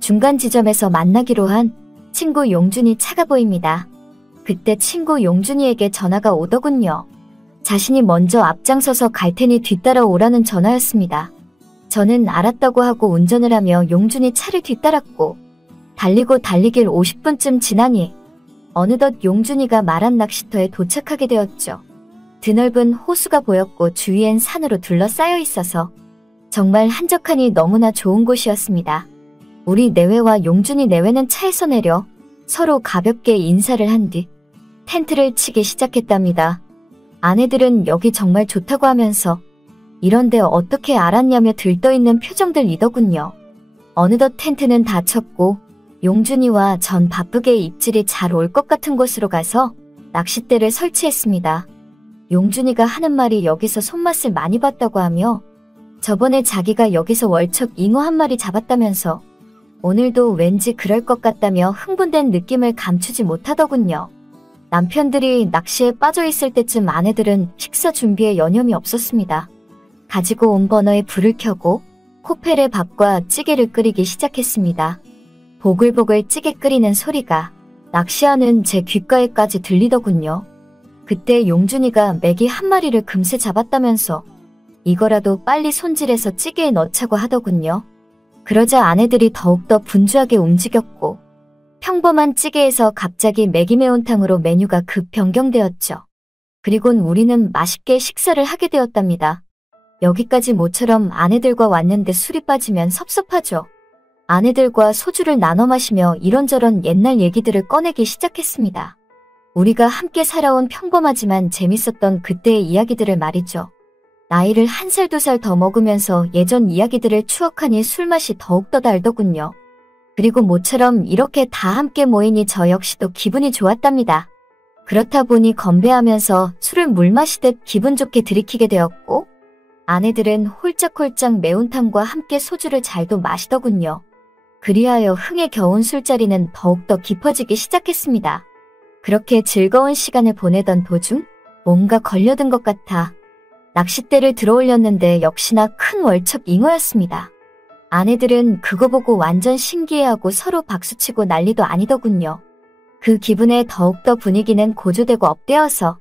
중간 지점에서 만나기로 한 친구 용준이 차가 보입니다. 그때 친구 용준이에게 전화가 오더군요. 자신이 먼저 앞장서서 갈 테니 뒤따라 오라는 전화였습니다. 저는 알았다고 하고 운전을 하며 용준이 차를 뒤따랐고, 달리고 달리길 50분쯤 지나니 어느덧 용준이가 말한 낚시터에 도착하게 되었죠. 드넓은 호수가 보였고 주위엔 산으로 둘러싸여 있어서 정말 한적하니 너무나 좋은 곳이었습니다. 우리 내외와 용준이 내외는 차에서 내려 서로 가볍게 인사를 한 뒤 텐트를 치기 시작했답니다. 아내들은 여기 정말 좋다고 하면서 이런데 어떻게 알았냐며 들떠있는 표정들이더군요. 어느덧 텐트는 다 쳤고 용준이와 전 바쁘게 입질이 잘 올 것 같은 곳으로 가서 낚싯대를 설치했습니다. 용준이가 하는 말이 여기서 손맛을 많이 봤다고 하며 저번에 자기가 여기서 월척 잉어 한 마리 잡았다면서 오늘도 왠지 그럴 것 같다며 흥분된 느낌을 감추지 못하더군요. 남편들이 낚시에 빠져있을 때쯤 아내들은 식사 준비에 여념이 없었습니다. 가지고 온 버너에 불을 켜고 코펠에 밥과 찌개를 끓이기 시작했습니다. 보글보글 찌개 끓이는 소리가 낚시하는 제 귓가에까지 들리더군요. 그때 용준이가 메기 한 마리를 금세 잡았다면서 이거라도 빨리 손질해서 찌개에 넣자고 하더군요. 그러자 아내들이 더욱더 분주하게 움직였고 평범한 찌개에서 갑자기 메기 매운탕으로 메뉴가 급 변경되었죠. 그리곤 우리는 맛있게 식사를 하게 되었답니다. 여기까지 모처럼 아내들과 왔는데 술이 빠지면 섭섭하죠. 아내들과 소주를 나눠 마시며 이런저런 옛날 얘기들을 꺼내기 시작했습니다. 우리가 함께 살아온 평범하지만 재밌었던 그때의 이야기들을 말이죠. 나이를 1살 2살 더 먹으면서 예전 이야기들을 추억하니 술맛이 더욱더 달더군요. 그리고 모처럼 이렇게 다 함께 모이니 저 역시도 기분이 좋았답니다. 그렇다 보니 건배하면서 술을 물 마시듯 기분 좋게 들이키게 되었고 아내들은 홀짝홀짝 매운탕과 함께 소주를 잘도 마시더군요. 그리하여 흥에 겨운 술자리는 더욱더 깊어지기 시작했습니다. 그렇게 즐거운 시간을 보내던 도중 뭔가 걸려든 것 같아 낚싯대를 들어올렸는데 역시나 큰 월척 잉어였습니다. 아내들은 그거 보고 완전 신기해하고 서로 박수치고 난리도 아니더군요. 그 기분에 더욱더 분위기는 고조되고 업되어서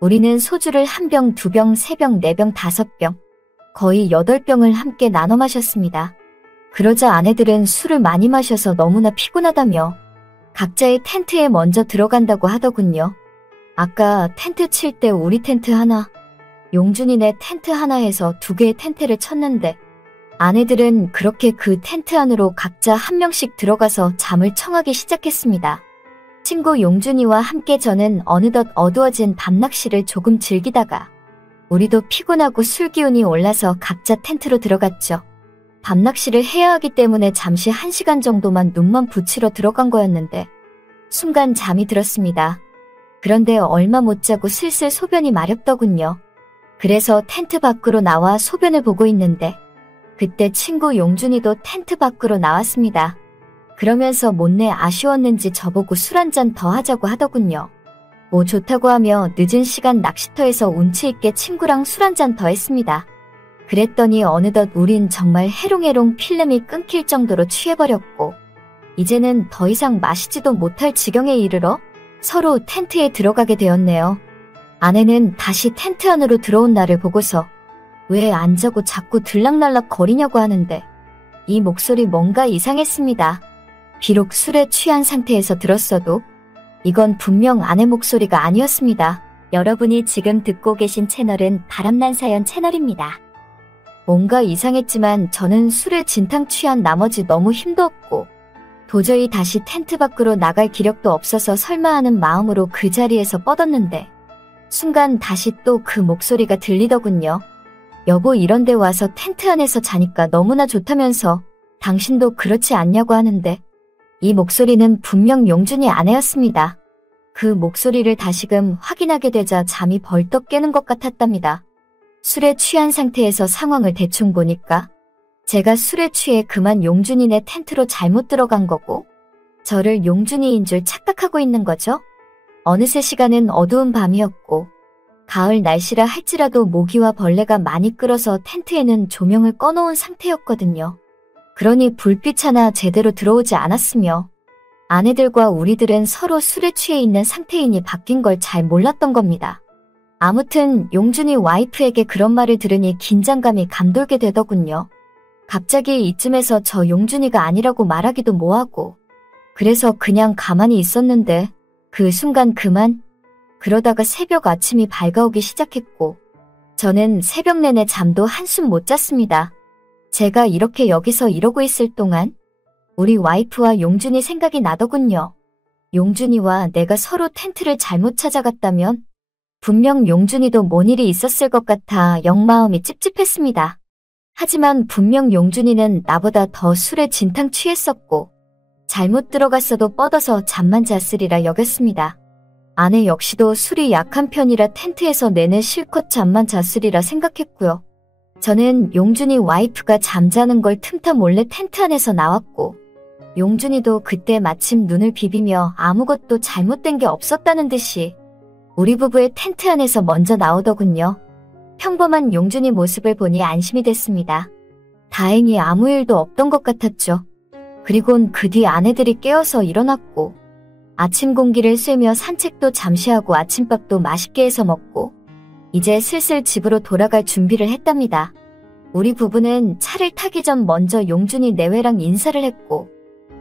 우리는 소주를 1병, 2병, 3병, 4병, 5병, 거의 8병을 함께 나눠 마셨습니다. 그러자 아내들은 술을 많이 마셔서 너무나 피곤하다며 각자의 텐트에 먼저 들어간다고 하더군요. 아까 텐트 칠 때 우리 텐트 하나, 용준이네 텐트 하나 해서 2개의 텐트를 쳤는데 아내들은 그렇게 그 텐트 안으로 각자 한 명씩 들어가서 잠을 청하기 시작했습니다. 친구 용준이와 함께 저는 어느덧 어두워진 밤낚시를 조금 즐기다가 우리도 피곤하고 술 기운이 올라서 각자 텐트로 들어갔죠. 밤낚시를 해야 하기 때문에 잠시 1시간 정도만 눈만 붙이러 들어간 거였는데 순간 잠이 들었습니다. 그런데 얼마 못 자고 슬슬 소변이 마렵더군요. 그래서 텐트 밖으로 나와 소변을 보고 있는데 그때 친구 용준이도 텐트 밖으로 나왔습니다. 그러면서 못내 아쉬웠는지 저보고 술 한잔 더 하자고 하더군요. 뭐 좋다고 하며 늦은 시간 낚시터에서 운치 있게 친구랑 술 한잔 더 했습니다. 그랬더니 어느덧 우린 정말 해롱해롱 필름이 끊길 정도로 취해버렸고 이제는 더 이상 마시지도 못할 지경에 이르러 서로 텐트에 들어가게 되었네요. 아내는 다시 텐트 안으로 들어온 나를 보고서 왜 안 자고 자꾸 들락날락 거리냐고 하는데 이 목소리 뭔가 이상했습니다. 비록 술에 취한 상태에서 들었어도 이건 분명 아내 목소리가 아니었습니다. 여러분이 지금 듣고 계신 채널은 바람난 사연 채널입니다. 뭔가 이상했지만 저는 술에 진탕 취한 나머지 너무 힘도 없고 도저히 다시 텐트 밖으로 나갈 기력도 없어서 설마 하는 마음으로 그 자리에서 뻗었는데 순간 다시 또 그 목소리가 들리더군요. 여보 이런데 와서 텐트 안에서 자니까 너무나 좋다면서 당신도 그렇지 않냐고 하는데 이 목소리는 분명 용준이 아내였습니다. 그 목소리를 다시금 확인하게 되자 잠이 벌떡 깨는 것 같았답니다. 술에 취한 상태에서 상황을 대충 보니까 제가 술에 취해 그만 용준이네 텐트로 잘못 들어간 거고 저를 용준이인 줄 착각하고 있는 거죠. 어느새 시간은 어두운 밤이었고 가을 날씨라 할지라도 모기와 벌레가 많이 끌어서 텐트에는 조명을 꺼놓은 상태였거든요. 그러니 불빛 하나 제대로 들어오지 않았으며 아내들과 우리들은 서로 술에 취해 있는 상태이니 바뀐 걸 잘 몰랐던 겁니다. 아무튼 용준이 와이프에게 그런 말을 들으니 긴장감이 감돌게 되더군요. 갑자기 이쯤에서 저 용준이가 아니라고 말하기도 뭐하고 그래서 그냥 가만히 있었는데 그 순간 그만 그러다가 새벽 아침이 밝아오기 시작했고 저는 새벽 내내 잠도 한숨 못 잤습니다. 제가 이렇게 여기서 이러고 있을 동안 우리 와이프와 용준이 생각이 나더군요. 용준이와 내가 서로 텐트를 잘못 찾아갔다면 분명 용준이도 뭔 일이 있었을 것 같아 영 마음이 찝찝했습니다. 하지만 분명 용준이는 나보다 더 술에 진탕 취했었고 잘못 들어갔어도 뻗어서 잠만 잤으리라 여겼습니다. 아내 역시도 술이 약한 편이라 텐트에서 내내 실컷 잠만 잤으리라 생각했고요. 저는 용준이 와이프가 잠자는 걸 틈타 몰래 텐트 안에서 나왔고 용준이도 그때 마침 눈을 비비며 아무것도 잘못된 게 없었다는 듯이 우리 부부의 텐트 안에서 먼저 나오더군요. 평범한 용준이 모습을 보니 안심이 됐습니다. 다행히 아무 일도 없던 것 같았죠. 그리곤 그 뒤 아내들이 깨어서 일어났고 아침 공기를 쐬며 산책도 잠시 하고 아침밥도 맛있게 해서 먹고 이제 슬슬 집으로 돌아갈 준비를 했답니다. 우리 부부는 차를 타기 전 먼저 용준이 내외랑 인사를 했고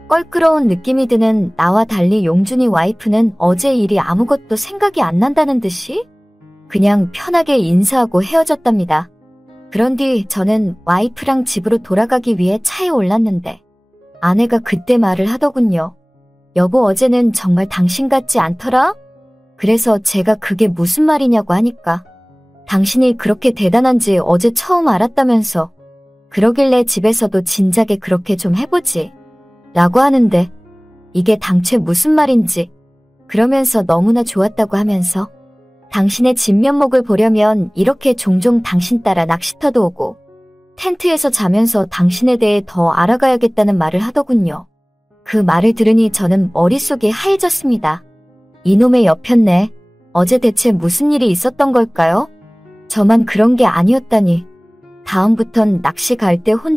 껄끄러운 느낌이 드는 나와 달리 용준이 와이프는 어제 일이 아무것도 생각이 안 난다는 듯이 그냥 편하게 인사하고 헤어졌답니다. 그런 뒤 저는 와이프랑 집으로 돌아가기 위해 차에 올랐는데 아내가 그때 말을 하더군요. 여보 어제는 정말 당신 같지 않더라? 그래서 제가 그게 무슨 말이냐고 하니까 당신이 그렇게 대단한지 어제 처음 알았다면서 그러길래 집에서도 진작에 그렇게 좀 해보지 라고 하는데 이게 당최 무슨 말인지 그러면서 너무나 좋았다고 하면서 당신의 진면목을 보려면 이렇게 종종 당신 따라 낚시터도 오고 텐트에서 자면서 당신에 대해 더 알아가야겠다는 말을 하더군요. 그 말을 들으니 저는 머릿속이 하얘졌습니다. 이놈의 여편네, 어제 대체 무슨 일이 있었던 걸까요? 저만 그런 게 아니었다니. 다음부턴 낚시 갈 때 혼자